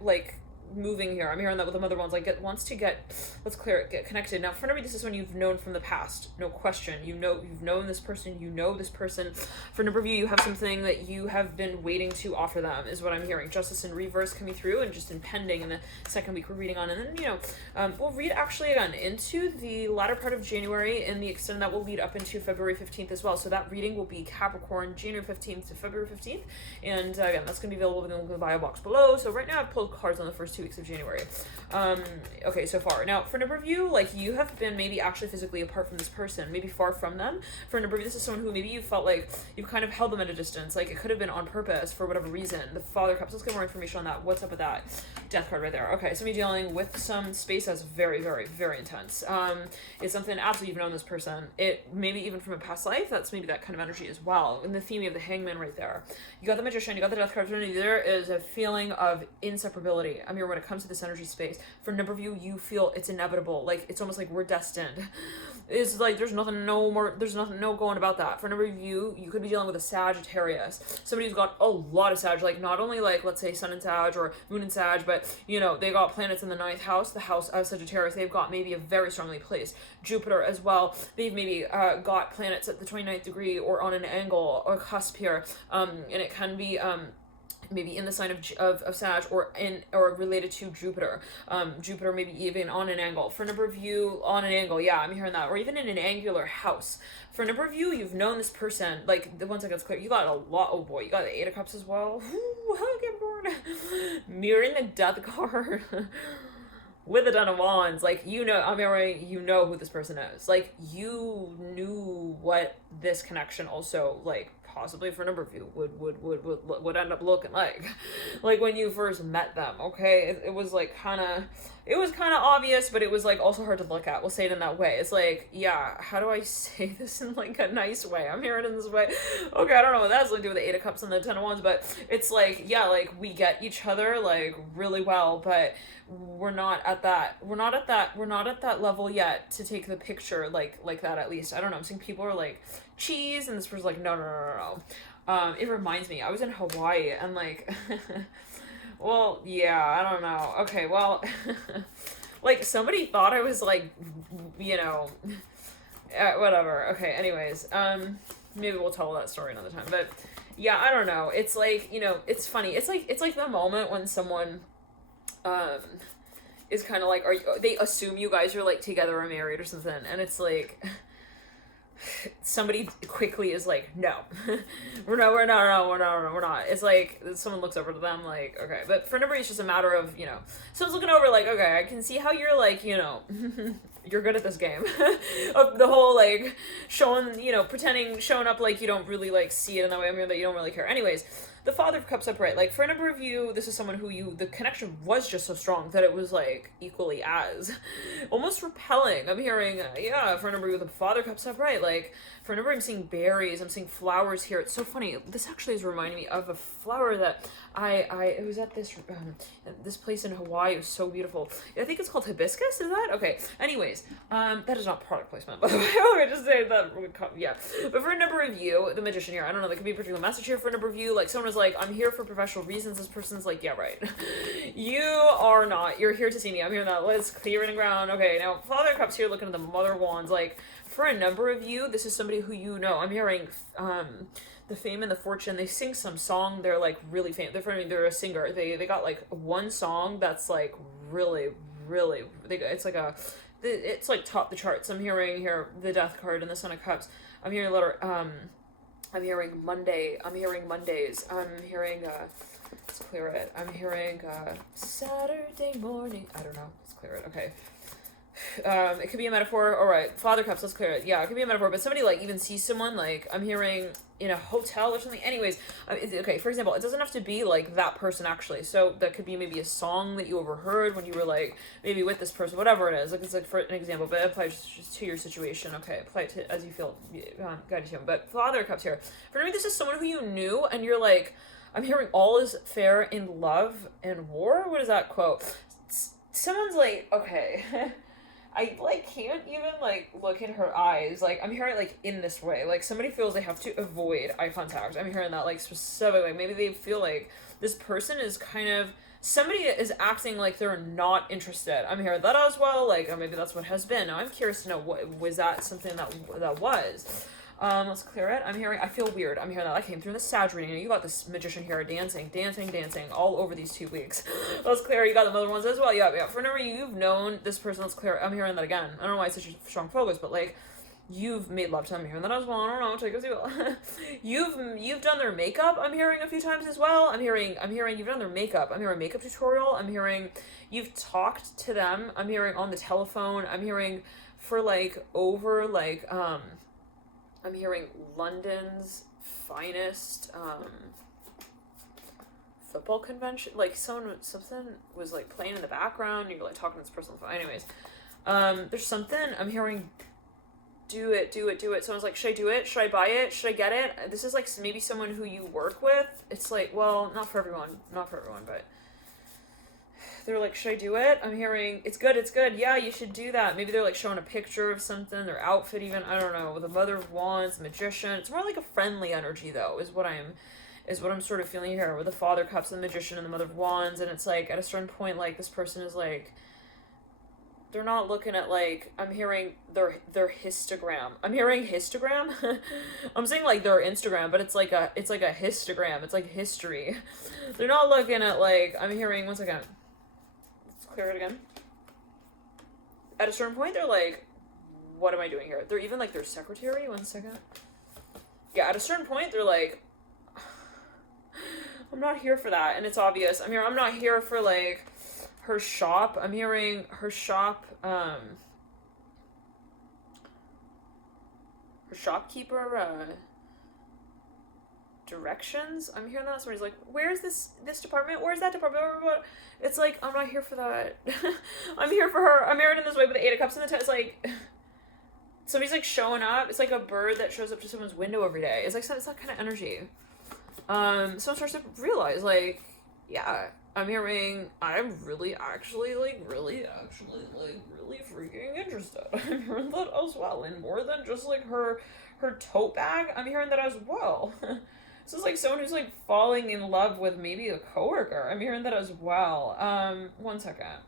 like moving here. I'm hearing that with the Mother Ones, like wants to get, let's clear it, get connected. Now for number, this is when you've known from the past, no question. You know, you've known this person, you know this person. For a number of you have something that you have been waiting to offer them, is what I'm hearing. Justice in reverse coming through, and just impending in the second week we're reading on. And then, you know, we'll read actually again into the latter part of January, and the extent that will lead up into February 15th as well. So that reading will be Capricorn, January 15th to February 15th. And again, that's going to be available within the bio box below. So right now I've pulled cards on the first 2 weeks of January. Okay, so far. Now, for a number of you, like, you have been maybe actually physically apart from this person, maybe far from them. For a number of you, this is someone who maybe you felt like you've kind of held them at a distance, like it could have been on purpose for whatever reason. The Father of Cups, let's get more information on that. What's up with that? Death card right there. Okay, somebody dealing with some space that's very intense. It's something absolutely you've known this person. It maybe even from a past life, that's maybe that kind of energy as well. And the theme of the Hangman right there. You got the Magician, you got the Death card. There is a feeling of inseparability. I mean, when it comes to this energy space, for a number of you, you feel it's inevitable. Like, it's almost like we're destined. It's like there's nothing no going about that. For a number of you, you could be dealing with a Sagittarius, somebody who's got a lot of Sag, like not only like, let's say Sun and Sag or Moon and Sag, but you know, they got planets in the 9th house, the house of Sagittarius. They've got maybe a very strongly placed Jupiter as well. They've maybe got planets at the 29th degree or on an angle or cusp here, and it can be maybe in the sign of Sag, or related to Jupiter. Jupiter maybe even on an angle. For a number of you, on an angle, yeah, I'm hearing that. Or even in an angular house. For a number of you, you've known this person, like, the one second, it's clear, you got a lot, oh boy, you got the 8 of Cups as well. Ooh, Capricorn. Mirroring the Death card. With the Ten of Wands, like, you know, I'm hearing, you know who this person is. Like, you knew what this connection also, like, possibly for a number of you would end up looking like when you first met them. Okay, it was like kind of obvious, but it was like also hard to look at. We'll say it in that way. It's like, yeah, how do I say this in like a nice way? I'm hearing it in this way. Okay, I don't know what that's like to do with the 8 of Cups and the 10 of Wands, but it's like, yeah, like we get each other like really well, but we're not at that level yet to take the picture like that, at least. I don't know. I'm seeing people are like cheese, and this person's like no. It reminds me, I was in Hawaii and like well, yeah, I don't know. Okay, well, like somebody thought I was like, you know, whatever. Okay, anyways, maybe we'll tell that story another time. But yeah, I don't know. It's like, you know, it's funny. It's like the moment when someone, is kind of like, they assume you guys are like together or married or something, and it's like somebody quickly is like, no, we're not. It's like someone looks over to them like, okay. But for a number, it's just a matter of, you know, someone's looking over like, okay, I can see how you're like, you know, you're good at this game. Of the whole like showing, you know, pretending, showing up like you don't really like see it in that way. I mean, that you don't really care. Anyways, the Father of Cups upright, like for a number of you, this is someone who the connection was just so strong that it was like equally as almost repelling. I'm hearing, yeah, for a number of you, the Father of Cups upright, like for a number, I'm seeing berries, I'm seeing flowers here. It's so funny. This actually is reminding me of a flower that it was at this place in Hawaii. It was so beautiful. I think it's called hibiscus. Is that okay? Anyways, that is not product placement, by the way. I just say that would come, yeah. But for a number of you, the Magician here, I don't know. There could be a particular message here for a number of you. Like someone was like, I'm here for professional reasons. This person's like, yeah, right. You are not. You're here to see me. I'm here now. Let's clear the ground. Okay, now Father of Cups here, looking at the Mother of Wands, like. For a number of you, this is somebody who you know. I'm hearing the fame and the fortune. They sing some song. They're like really famous. They're a singer. They got like one song that's like really. It's like top the charts. I'm hearing here the Death card and the Son of Cups. I'm hearing a letter. I'm hearing Monday. I'm hearing Mondays. I'm hearing. Let's clear it. I'm hearing Saturday morning. I don't know. Let's clear it. Okay. It could be a metaphor. All right, Father Cups, let's clear it. Yeah, it could be a metaphor, but somebody like even sees someone like I'm hearing in a hotel or something. Anyways, okay, for example, it doesn't have to be like that person actually. So that could be maybe a song that you overheard when you were like maybe with this person, whatever it is. Like it's like for an example, but it applies just to your situation. Okay, apply it to as you feel guided to him. But Father Cups here. For me, this is someone who you knew, and you're like, I'm hearing all is fair in love and war. What is that quote? Someone's like, okay. I, like, can't even, like, look in her eyes. Like, I'm hearing, like, in this way. Like, somebody feels they have to avoid eye contact. I'm hearing that, like, specifically. Maybe they feel like this person is kind of... Somebody is acting like they're not interested. I'm hearing that as well. Like, oh, maybe that's what has been. Now, I'm curious to know, what was that something that was? Let's clear it. I'm hearing, I feel weird. I'm hearing that came through in the Sag reading. You got this Magician here dancing all over these 2 weeks. Let's clear. You got the Mother ones as well. Yeah. For a number of you, you've known this person. Let's clear. I'm hearing that again. I don't know why it's such a strong focus, but like, you've made love to them. I'm hearing that as well. I don't know. Take as you will. You've done their makeup. I'm hearing a few times as well. I'm hearing you've done their makeup. I'm hearing makeup tutorial. I'm hearing you've talked to them. I'm hearing on the telephone. I'm hearing for like over like I'm hearing London's finest football convention. Like something was like playing in the background. You're like talking to this person on the phone. Anyways, there's something I'm hearing. Do it. Someone's like, should I do it? Should I buy it? Should I get it? This is like maybe someone who you work with. It's like, well, not for everyone, but they're like, should I do it? I'm hearing, it's good. Yeah, you should do that. Maybe they're like showing a picture of something, their outfit even, I don't know, with the Mother of Wands, the Magician. It's more like a friendly energy though, is what I'm sort of feeling here with the Father Cups and the Magician and the Mother of Wands. And it's like, at a certain point, like this person is like, they're not looking at like, I'm hearing their histogram. I'm hearing histogram. I'm saying like their Instagram, but it's like a histogram. It's like history. They're not looking at like, I'm hearing, one second. Clear it again. At a certain point, they're like, what am I doing here? They're even like their secretary. One second. Yeah, at a certain point, they're like, I'm not here for that. And it's obvious. I'm not here for like her shop. I'm hearing her shop, her shopkeeper, directions. I'm hearing that somebody's like, where's this department, where's that department? It's like, I'm not here for that. I'm here for her. I'm hearing in this way with the 8 of Cups in the 10. It's like somebody's like showing up. It's like a bird that shows up to someone's window every day. It's like it's that kind of energy. Someone starts to realize like, yeah, I'm hearing I'm really freaking interested. I'm hearing that as well, and more than just like her tote bag, I'm hearing that as well. This is like someone who's like falling in love with maybe a coworker. I'm hearing that as well. One second.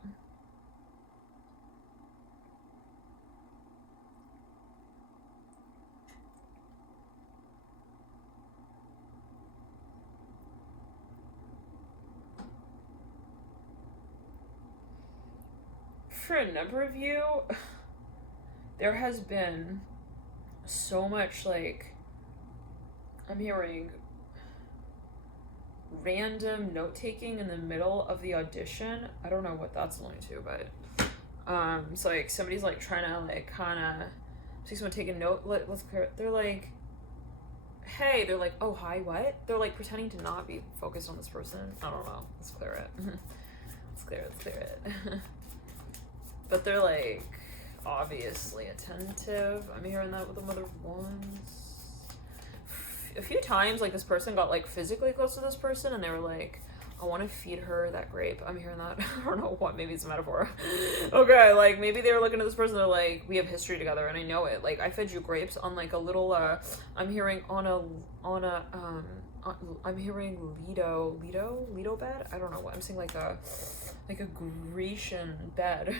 for a number of you, there has been so much, like, I'm hearing random note-taking in the middle of the audition. I don't know what that's alluding to, but it's like somebody's like trying to like kind of see someone take a note. Let's clear it. They're like, hey, they're like, oh, hi, what? They're like pretending to not be focused on this person. I don't know. Let's clear it. Let's clear it. But they're like obviously attentive. I'm hearing that with the Mother of Wands. A few times, like, this person got like physically close to this person and they were like, I want to feed her that grape. I'm hearing that. I don't know what, maybe it's a metaphor. Okay, like maybe they were looking at this person, they're like, we have history together and I know it. Like, I fed you grapes on like a little I'm hearing I'm hearing Lido bed? I don't know what. I'm saying like a Grecian bed.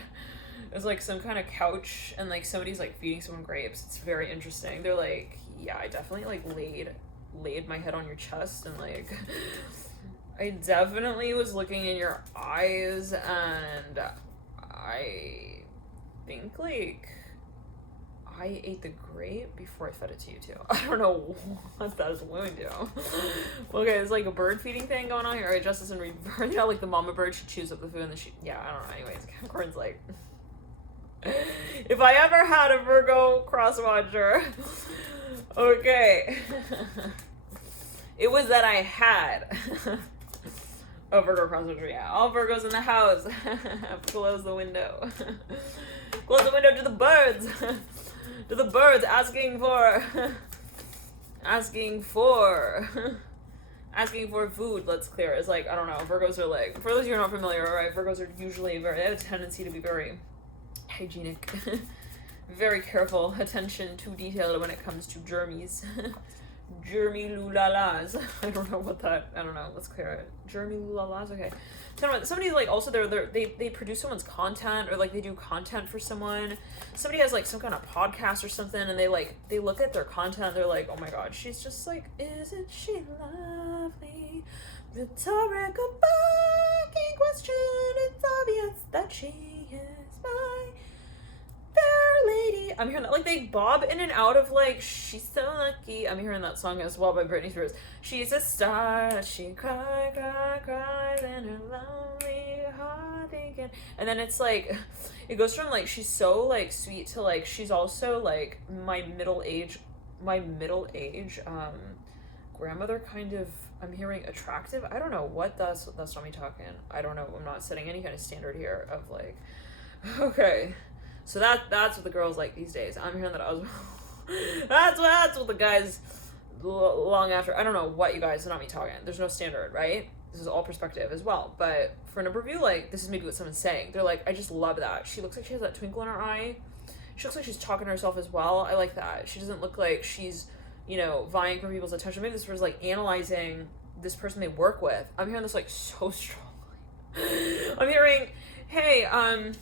It's like some kind of couch and like somebody's like feeding someone grapes. It's very interesting. They're like, yeah, I definitely like laid my head on your chest and like I definitely was looking in your eyes and I think like I ate the grape before I fed it to you too. I don't know what that is alluding to. Okay, there's like a bird feeding thing going on here. Right, justice and reverse. You know, like the mama bird, she chews up the food and then yeah, I don't know. Anyways, Capricorn's like, if I ever had a Virgo cross watcher, okay, it was that I had a Virgo cross watcher. Yeah, all Virgos in the house. Close the window. Close the window to the birds. To the birds asking for food. Let's clear it. It's like, I don't know, Virgos are like, for those of you who are not familiar, right, Virgos are usually they have a tendency to be very hygienic, very careful, attention to detail when it comes to germies. Germy lulalas. I don't know what that, I don't know, let's clear it. Germy lulalas, okay. Somebody's like, also they produce someone's content, or like they do content for someone. Somebody has like some kind of podcast or something, and they look at their content, they're like, oh my god, she's just like, isn't she lovely? Rhetorical fucking question, it's obvious that she is my fair lady. I'm hearing that, like, they bob in and out of like, she's so lucky. I'm hearing that song as well by Britney Spears. She's a star, she cries in her lonely heart thinking. And then it's like, it goes from like, she's so like sweet to like, she's also like my middle age grandmother kind of. I'm hearing attractive. I don't know what that's not me talking. I don't know. I'm not setting any kind of standard here of like, okay. So that's what the girls like these days. I'm hearing that I was that's what the guys long after. I don't know what you guys, not me talking. There's no standard, right? This is all perspective as well. But for a number of you, like, this is maybe what someone's saying. They're like, I just love that. She looks like she has that twinkle in her eye. She looks like she's talking to herself as well. I like that. She doesn't look like she's, you know, vying for people's attention. Maybe this person's like analyzing this person they work with. I'm hearing this like so strongly. I'm hearing, hey, I'm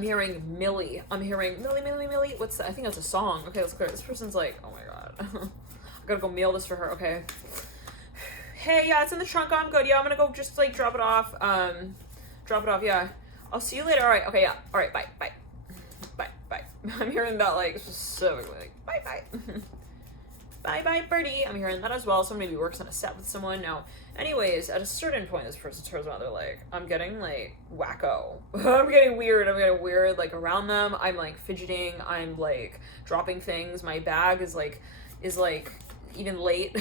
hearing Millie. I'm hearing Millie. What's that? I think that's a song. Okay, let's clear it. This person's like, oh my god. I gotta go mail this for her. Okay. Hey, yeah, it's in the trunk. I'm good. Yeah, I'm gonna go just like drop it off. Yeah. I'll see you later. All right. Okay. Yeah. All right. Bye. I'm hearing that like specifically. Like, bye. Bye, birdie. I'm hearing that as well. Someone maybe works on a set with someone. Now, anyways, at a certain point, this person turns around. They're like, I'm getting like wacko. I'm getting weird. Like around them. I'm like fidgeting. I'm like dropping things. My bag is like even late.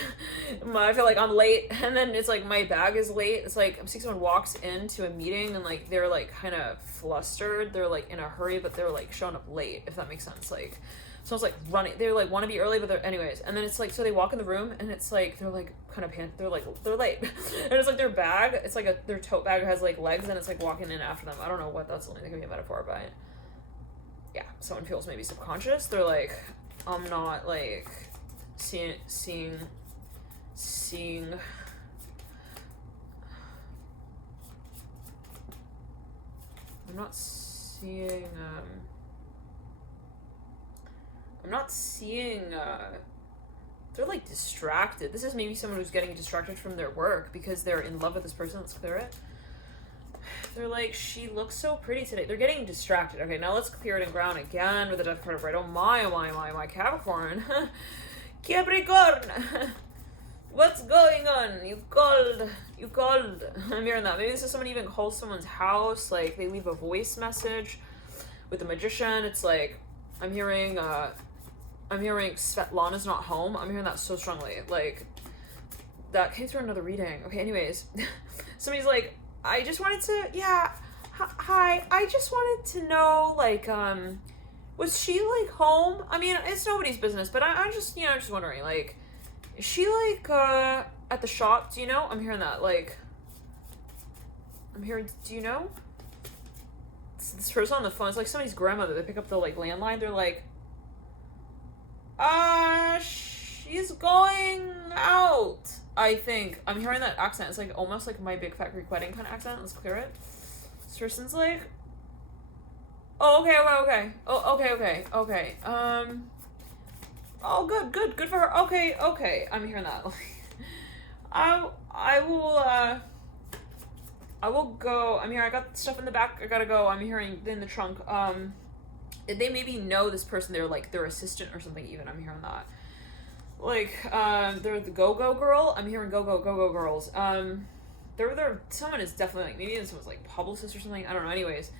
I feel like I'm late, and then it's like my bag is late. It's like I'm seeing someone walks into a meeting and like they're like kind of flustered. They're like in a hurry, but they're like showing up late. If that makes sense, like. So it's like running. They like want to be early, but they're anyways. And then it's like, so they walk in the room, and it's like they're like kind of they're late, and it's like their bag. It's like their tote bag has like legs, and it's like walking in after them. I don't know what that's only gonna be a metaphor, but yeah, someone feels maybe subconscious. They're like, I'm not like seeing. I'm not seeing, they're like distracted. This is maybe someone who's getting distracted from their work because they're in love with this person. Let's clear it. they're like, she looks so pretty today. They're getting distracted. Okay, now let's clear it and ground again with the death card of right. Oh my, Capricorn. Capricorn! What's going on? You called. I'm hearing that. Maybe this is someone even calls someone's house, like they leave a voice message. With the Magician, it's like, I'm hearing Svetlana's not home. I'm hearing that so strongly. Like, that came through another reading. Okay, anyways. Somebody's like, I just wanted to, hi, I just wanted to know, like, was she, like, home? I mean, it's nobody's business, but I'm just, just wondering, like, is she, like, at the shop? Do you know? I'm hearing that, like, do you know? This person on the phone, it's like somebody's grandmother. They pick up the, like, landline. They're like, she's going out, I think. I'm hearing that accent. It's like almost like my big fat Greek wedding kind of accent. Let's clear it. This person's like, oh, okay. Oh, okay. Oh, good for her. Okay. I'm hearing that. I will go. I'm here. I got stuff in the back. I gotta go. I'm hearing in the trunk. They maybe know this person. They're like their assistant or something. Even I'm hearing that. Like, they're the go-go girl. I'm hearing go-go girls. They're someone is definitely, like, maybe someone's, like, publicist or something. I don't know. Anyways,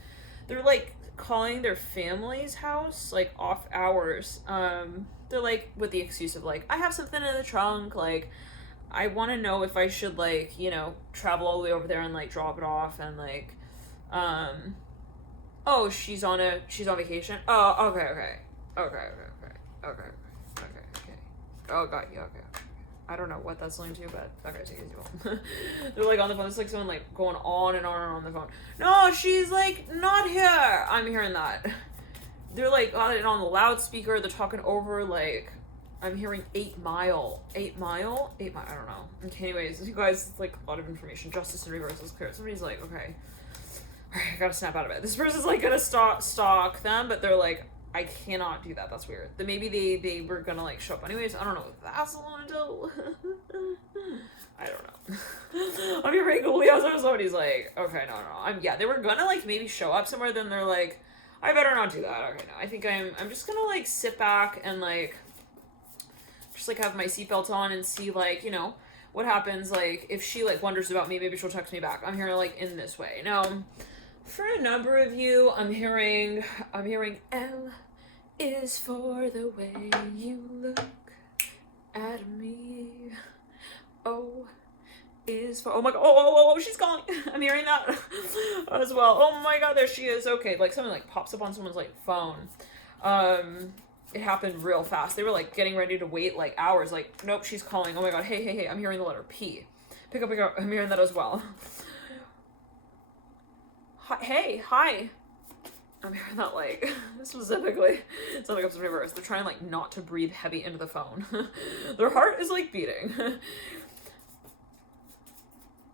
they're, like, calling their family's house, like, off hours. They're, like, with the excuse of, like, I have something in the trunk. Like, I want to know if I should, like, travel all the way over there and, like, drop it off. And, like, oh, she's on vacation. Oh, okay. Oh, God, yeah, okay. I don't know what that's linked to, but okay, take it easy. They're like on the phone. It's like someone like going on and on the phone. No, she's like not here. I'm hearing that. They're like got it on the loudspeaker. They're talking over like I'm hearing 8 Mile. 8 Mile? 8 Mile. I don't know. Okay, anyways, you guys, it's like a lot of information. Justice in reverse is clear. Somebody's like, okay, all right, I gotta snap out of it. This person's like gonna stalk them, but they're like, I cannot do that. That's weird. Then maybe they were gonna like show up anyways. I don't know what that's going to do. I don't know. I'm hearing Leo, so somebody's like, okay, no. They were gonna like maybe show up somewhere. Then they're like, I better not do that. Okay, no. I think I'm just gonna like sit back and like just like have my seatbelt on and see like what happens. Like if she like wonders about me, maybe she'll text me back. I'm hearing like in this way now. For a number of you, I'm hearing L is for the way you look at me. O is for, oh my God, oh, she's calling. I'm hearing that as well. Oh my God, there she is. Okay, like something like pops up on someone's like phone. It happened real fast. They were like getting ready to wait like hours. Like, nope, she's calling. Oh my God, hey, I'm hearing the letter P. Pick up. I'm hearing that as well. Hi. I'm hearing that like specifically. It's like upside reverse. They're trying like not to breathe heavy into the phone. Their heart is like beating.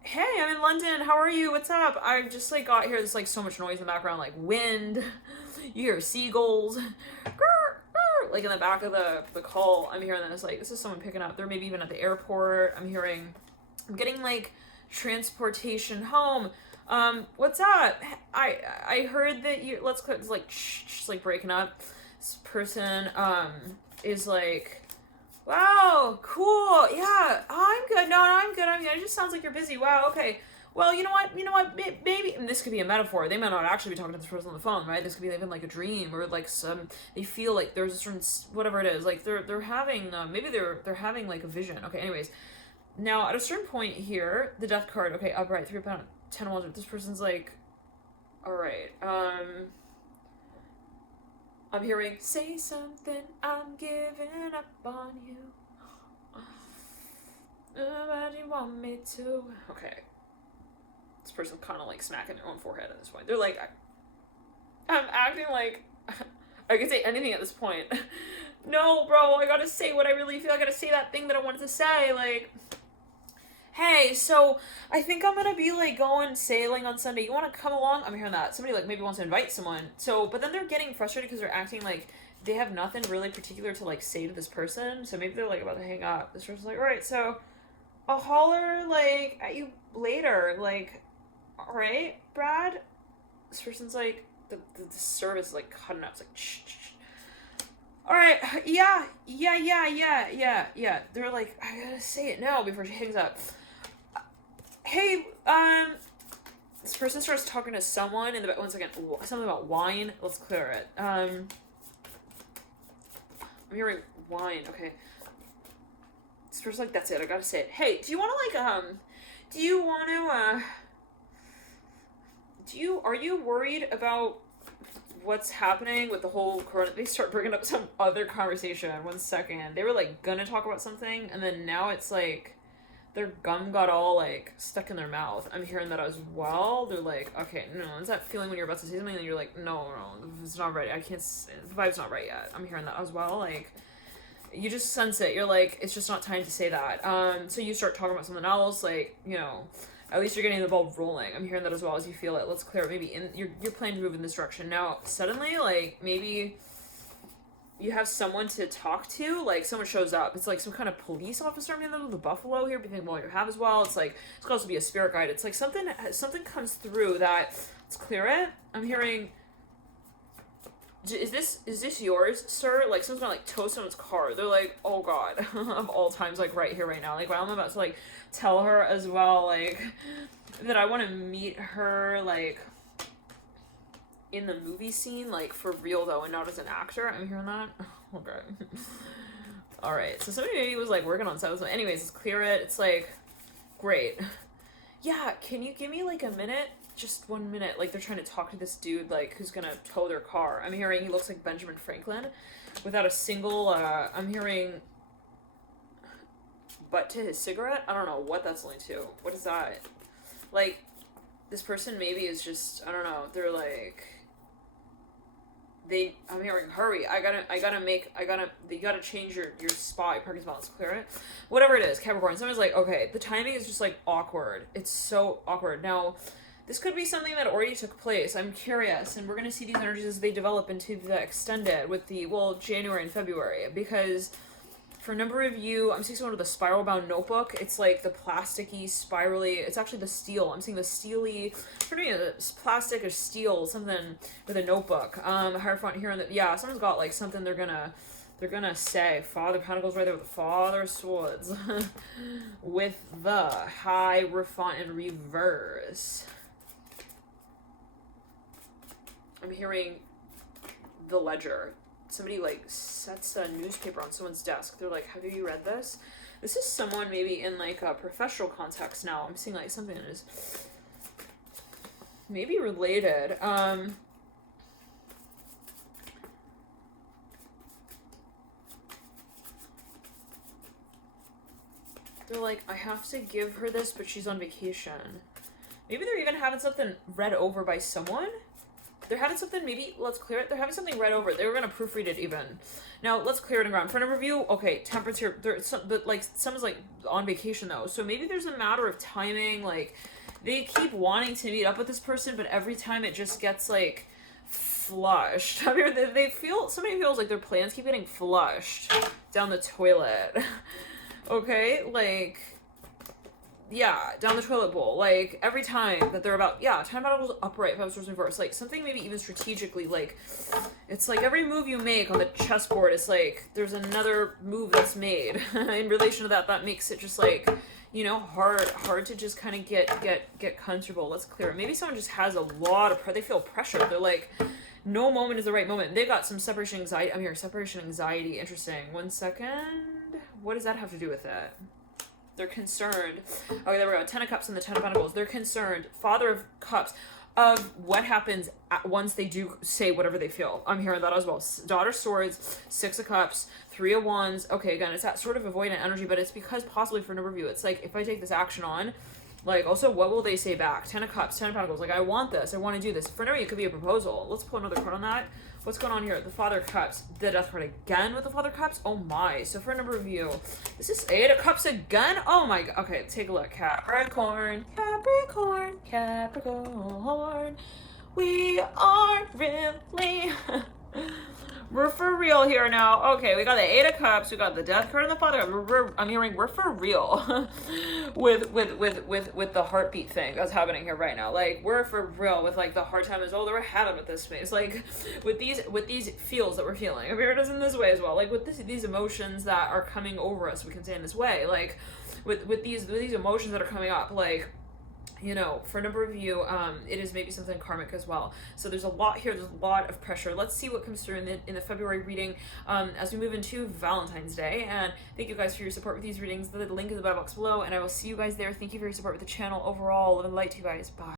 Hey, I'm in London. How are you? What's up? I just like got here. There's like so much noise in the background, like wind. You hear seagulls. Like in the back of the call. I'm hearing this like this is someone picking up. They're maybe even at the airport. I'm getting like transportation home. What's up? I heard that you, let's quit, it's like, just like breaking up. This person, is like, wow, cool, yeah, I'm good, no, I'm good, it just sounds like you're busy, wow, okay, well, you know what, maybe, and this could be a metaphor, they might not actually be talking to this person on the phone, right, this could be even like a dream, or like they feel like there's a certain, whatever it is, like they're having, maybe they're having like a vision, okay, anyways, now at a certain point here, the death card, okay, upright, 3 pound, 10 of this person's like, all right, I'm hearing, say something, I'm giving up on you. Nobody want me to. Okay. This person's kind of like smacking their own forehead at this point. They're like, I'm acting like I could say anything at this point. No, bro, I gotta say what I really feel. I gotta say that thing that I wanted to say, like, hey, so I think I'm gonna be like going sailing on Sunday. You want to come along? I'm hearing that. Somebody like maybe wants to invite someone. So, but then they're getting frustrated because they're acting like they have nothing really particular to like say to this person. So maybe they're like about to hang up. This person's like, all right, so I'll holler like at you later. Like, all right, Brad. This person's like, the service is like cutting up. It's like, shh, shh, shh. All right, yeah. They're like, I gotta say it now before she hangs up. Hey, this person starts talking to someone in the back. 1 second. Something about wine. Let's clear it. I'm hearing wine. Okay. This person's like, that's it. I gotta say it. Hey, do you want to are you worried about what's happening with the whole corona? They start bringing up some other conversation. 1 second. They were like gonna talk about something, and then now it's like their gum got all like stuck in their mouth. I'm hearing that as well. They're like, okay, no, it's that feeling when you're about to say something and you're like, no, it's not right. The vibe's not right yet. I'm hearing that as well. Like, you just sense it. You're like, it's just not time to say that. So you start talking about something else, like, you know, at least you're getting the ball rolling. I'm hearing that as well as you feel it. Let's clear it. Maybe you're planning to move in this direction. Now, suddenly, like, maybe you have someone to talk to, like someone shows up. It's like some kind of police officer in the middle of the buffalo here. Be thinking, well, you have as well. It's like, it's could also be a spirit guide. It's like something comes through that. Let's clear it. I'm hearing. Is this yours, sir? Like someone's gonna like tow someone's car. They're like, oh god, of all times, like right here, right now. Like while I'm about to like tell her as well, like that I want to meet her, like in the movie scene, like for real though, and not as an actor. I'm hearing that. Okay. All right. So somebody maybe was like working on set. So anyways, let's clear it. It's like, great. Yeah. Can you give me like a minute? Just 1 minute. Like they're trying to talk to this dude, like who's gonna tow their car. I'm hearing he looks like Benjamin Franklin, without a single. I'm hearing butt to his cigarette. I don't know what that's linked to. What is that? Like this person maybe is just, I don't know. They're like. I'm hearing hurry. You gotta change your spot, your parking spot. Let's clear it. Whatever it is, Capricorn. Someone's like, okay, the timing is just like awkward. It's so awkward. Now, this could be something that already took place. I'm curious, and we're gonna see these energies as they develop into the extended with the, well, January and February, because for a number of you, I'm seeing someone with a spiral bound notebook. It's like the plasticky, spirally, it's actually the steel. I'm seeing the steely, for me, it's plastic or steel, something with a notebook. Hierophant here, yeah, someone's got like something they're gonna say. Father Pentacles right there with the Father of Swords. With the Hierophant in reverse. I'm hearing the Ledger. Somebody like sets a newspaper on someone's desk. They're like, have you read this? This is someone maybe in like a professional context now. I'm seeing like something that is maybe related. They're like, I have to give her this, but she's on vacation. Maybe they're even having something read over by someone. They're having something, maybe, let's clear it. They're having something read over. They were going to proofread it even. Now, let's clear it and ground. For a review, okay, temperature, but like, someone's like on vacation though. So maybe there's a matter of timing. Like, they keep wanting to meet up with this person, but every time it just gets like flushed. I mean, somebody feels like their plans keep getting flushed down the toilet. Okay, like, yeah, down the toilet bowl. Like, every time that they're about, yeah, time battles upright, five swords reverse. Like, something maybe even strategically, like, it's like every move you make on the chessboard, it's like, there's another move that's made. In relation to that, that makes it just like, you know, hard to just kind of get comfortable. Let's clear it. Maybe someone just has a lot of, they feel pressure. They're like, no moment is the right moment. They've got some separation anxiety. I'm here, separation anxiety. Interesting. 1 second. What does that have to do with it? They're concerned. Okay, there we go. 10 of Cups and the 10 of Pentacles. They're concerned. Father of Cups. Of what happens once they do say whatever they feel. I'm hearing that as well. Daughter of Swords, 6 of Cups, 3 of Wands. Okay, again, it's that sort of avoidant energy, but it's because possibly for an overview. It's like, if I take this action on, like, also, what will they say back? 10 of Cups, 10 of Pentacles. Like, I want this. I want to do this. For another, it could be a proposal. Let's pull another card on that. What's going on here? The Father of Cups. The Death card again with the Father of Cups. Oh my. So for a number of you, this is 8 of Cups again. Oh my god. Okay, take a look. Capricorn. Capricorn. Capricorn. We are really We're for real here now. Okay, we got the Eight of Cups, we got the Death card and the Father. I'm hearing we're for real with the heartbeat thing that's happening here right now. Like, we're for real with like the hard time as well that we're having with this space. Like with these feels that we're feeling. I mean, it is in this way as well. Like with these emotions that are coming over us, we can say in this way. Like with these emotions that are coming up, like, you know, for a number of you, it is maybe something karmic as well. So there's a lot here. There's a lot of pressure. Let's see what comes through in the February reading as we move into Valentine's Day. And thank you guys for your support with these readings. The link is in the bio box below, and I will see you guys there. Thank you for your support with the channel overall. Love and light to you guys. Bye.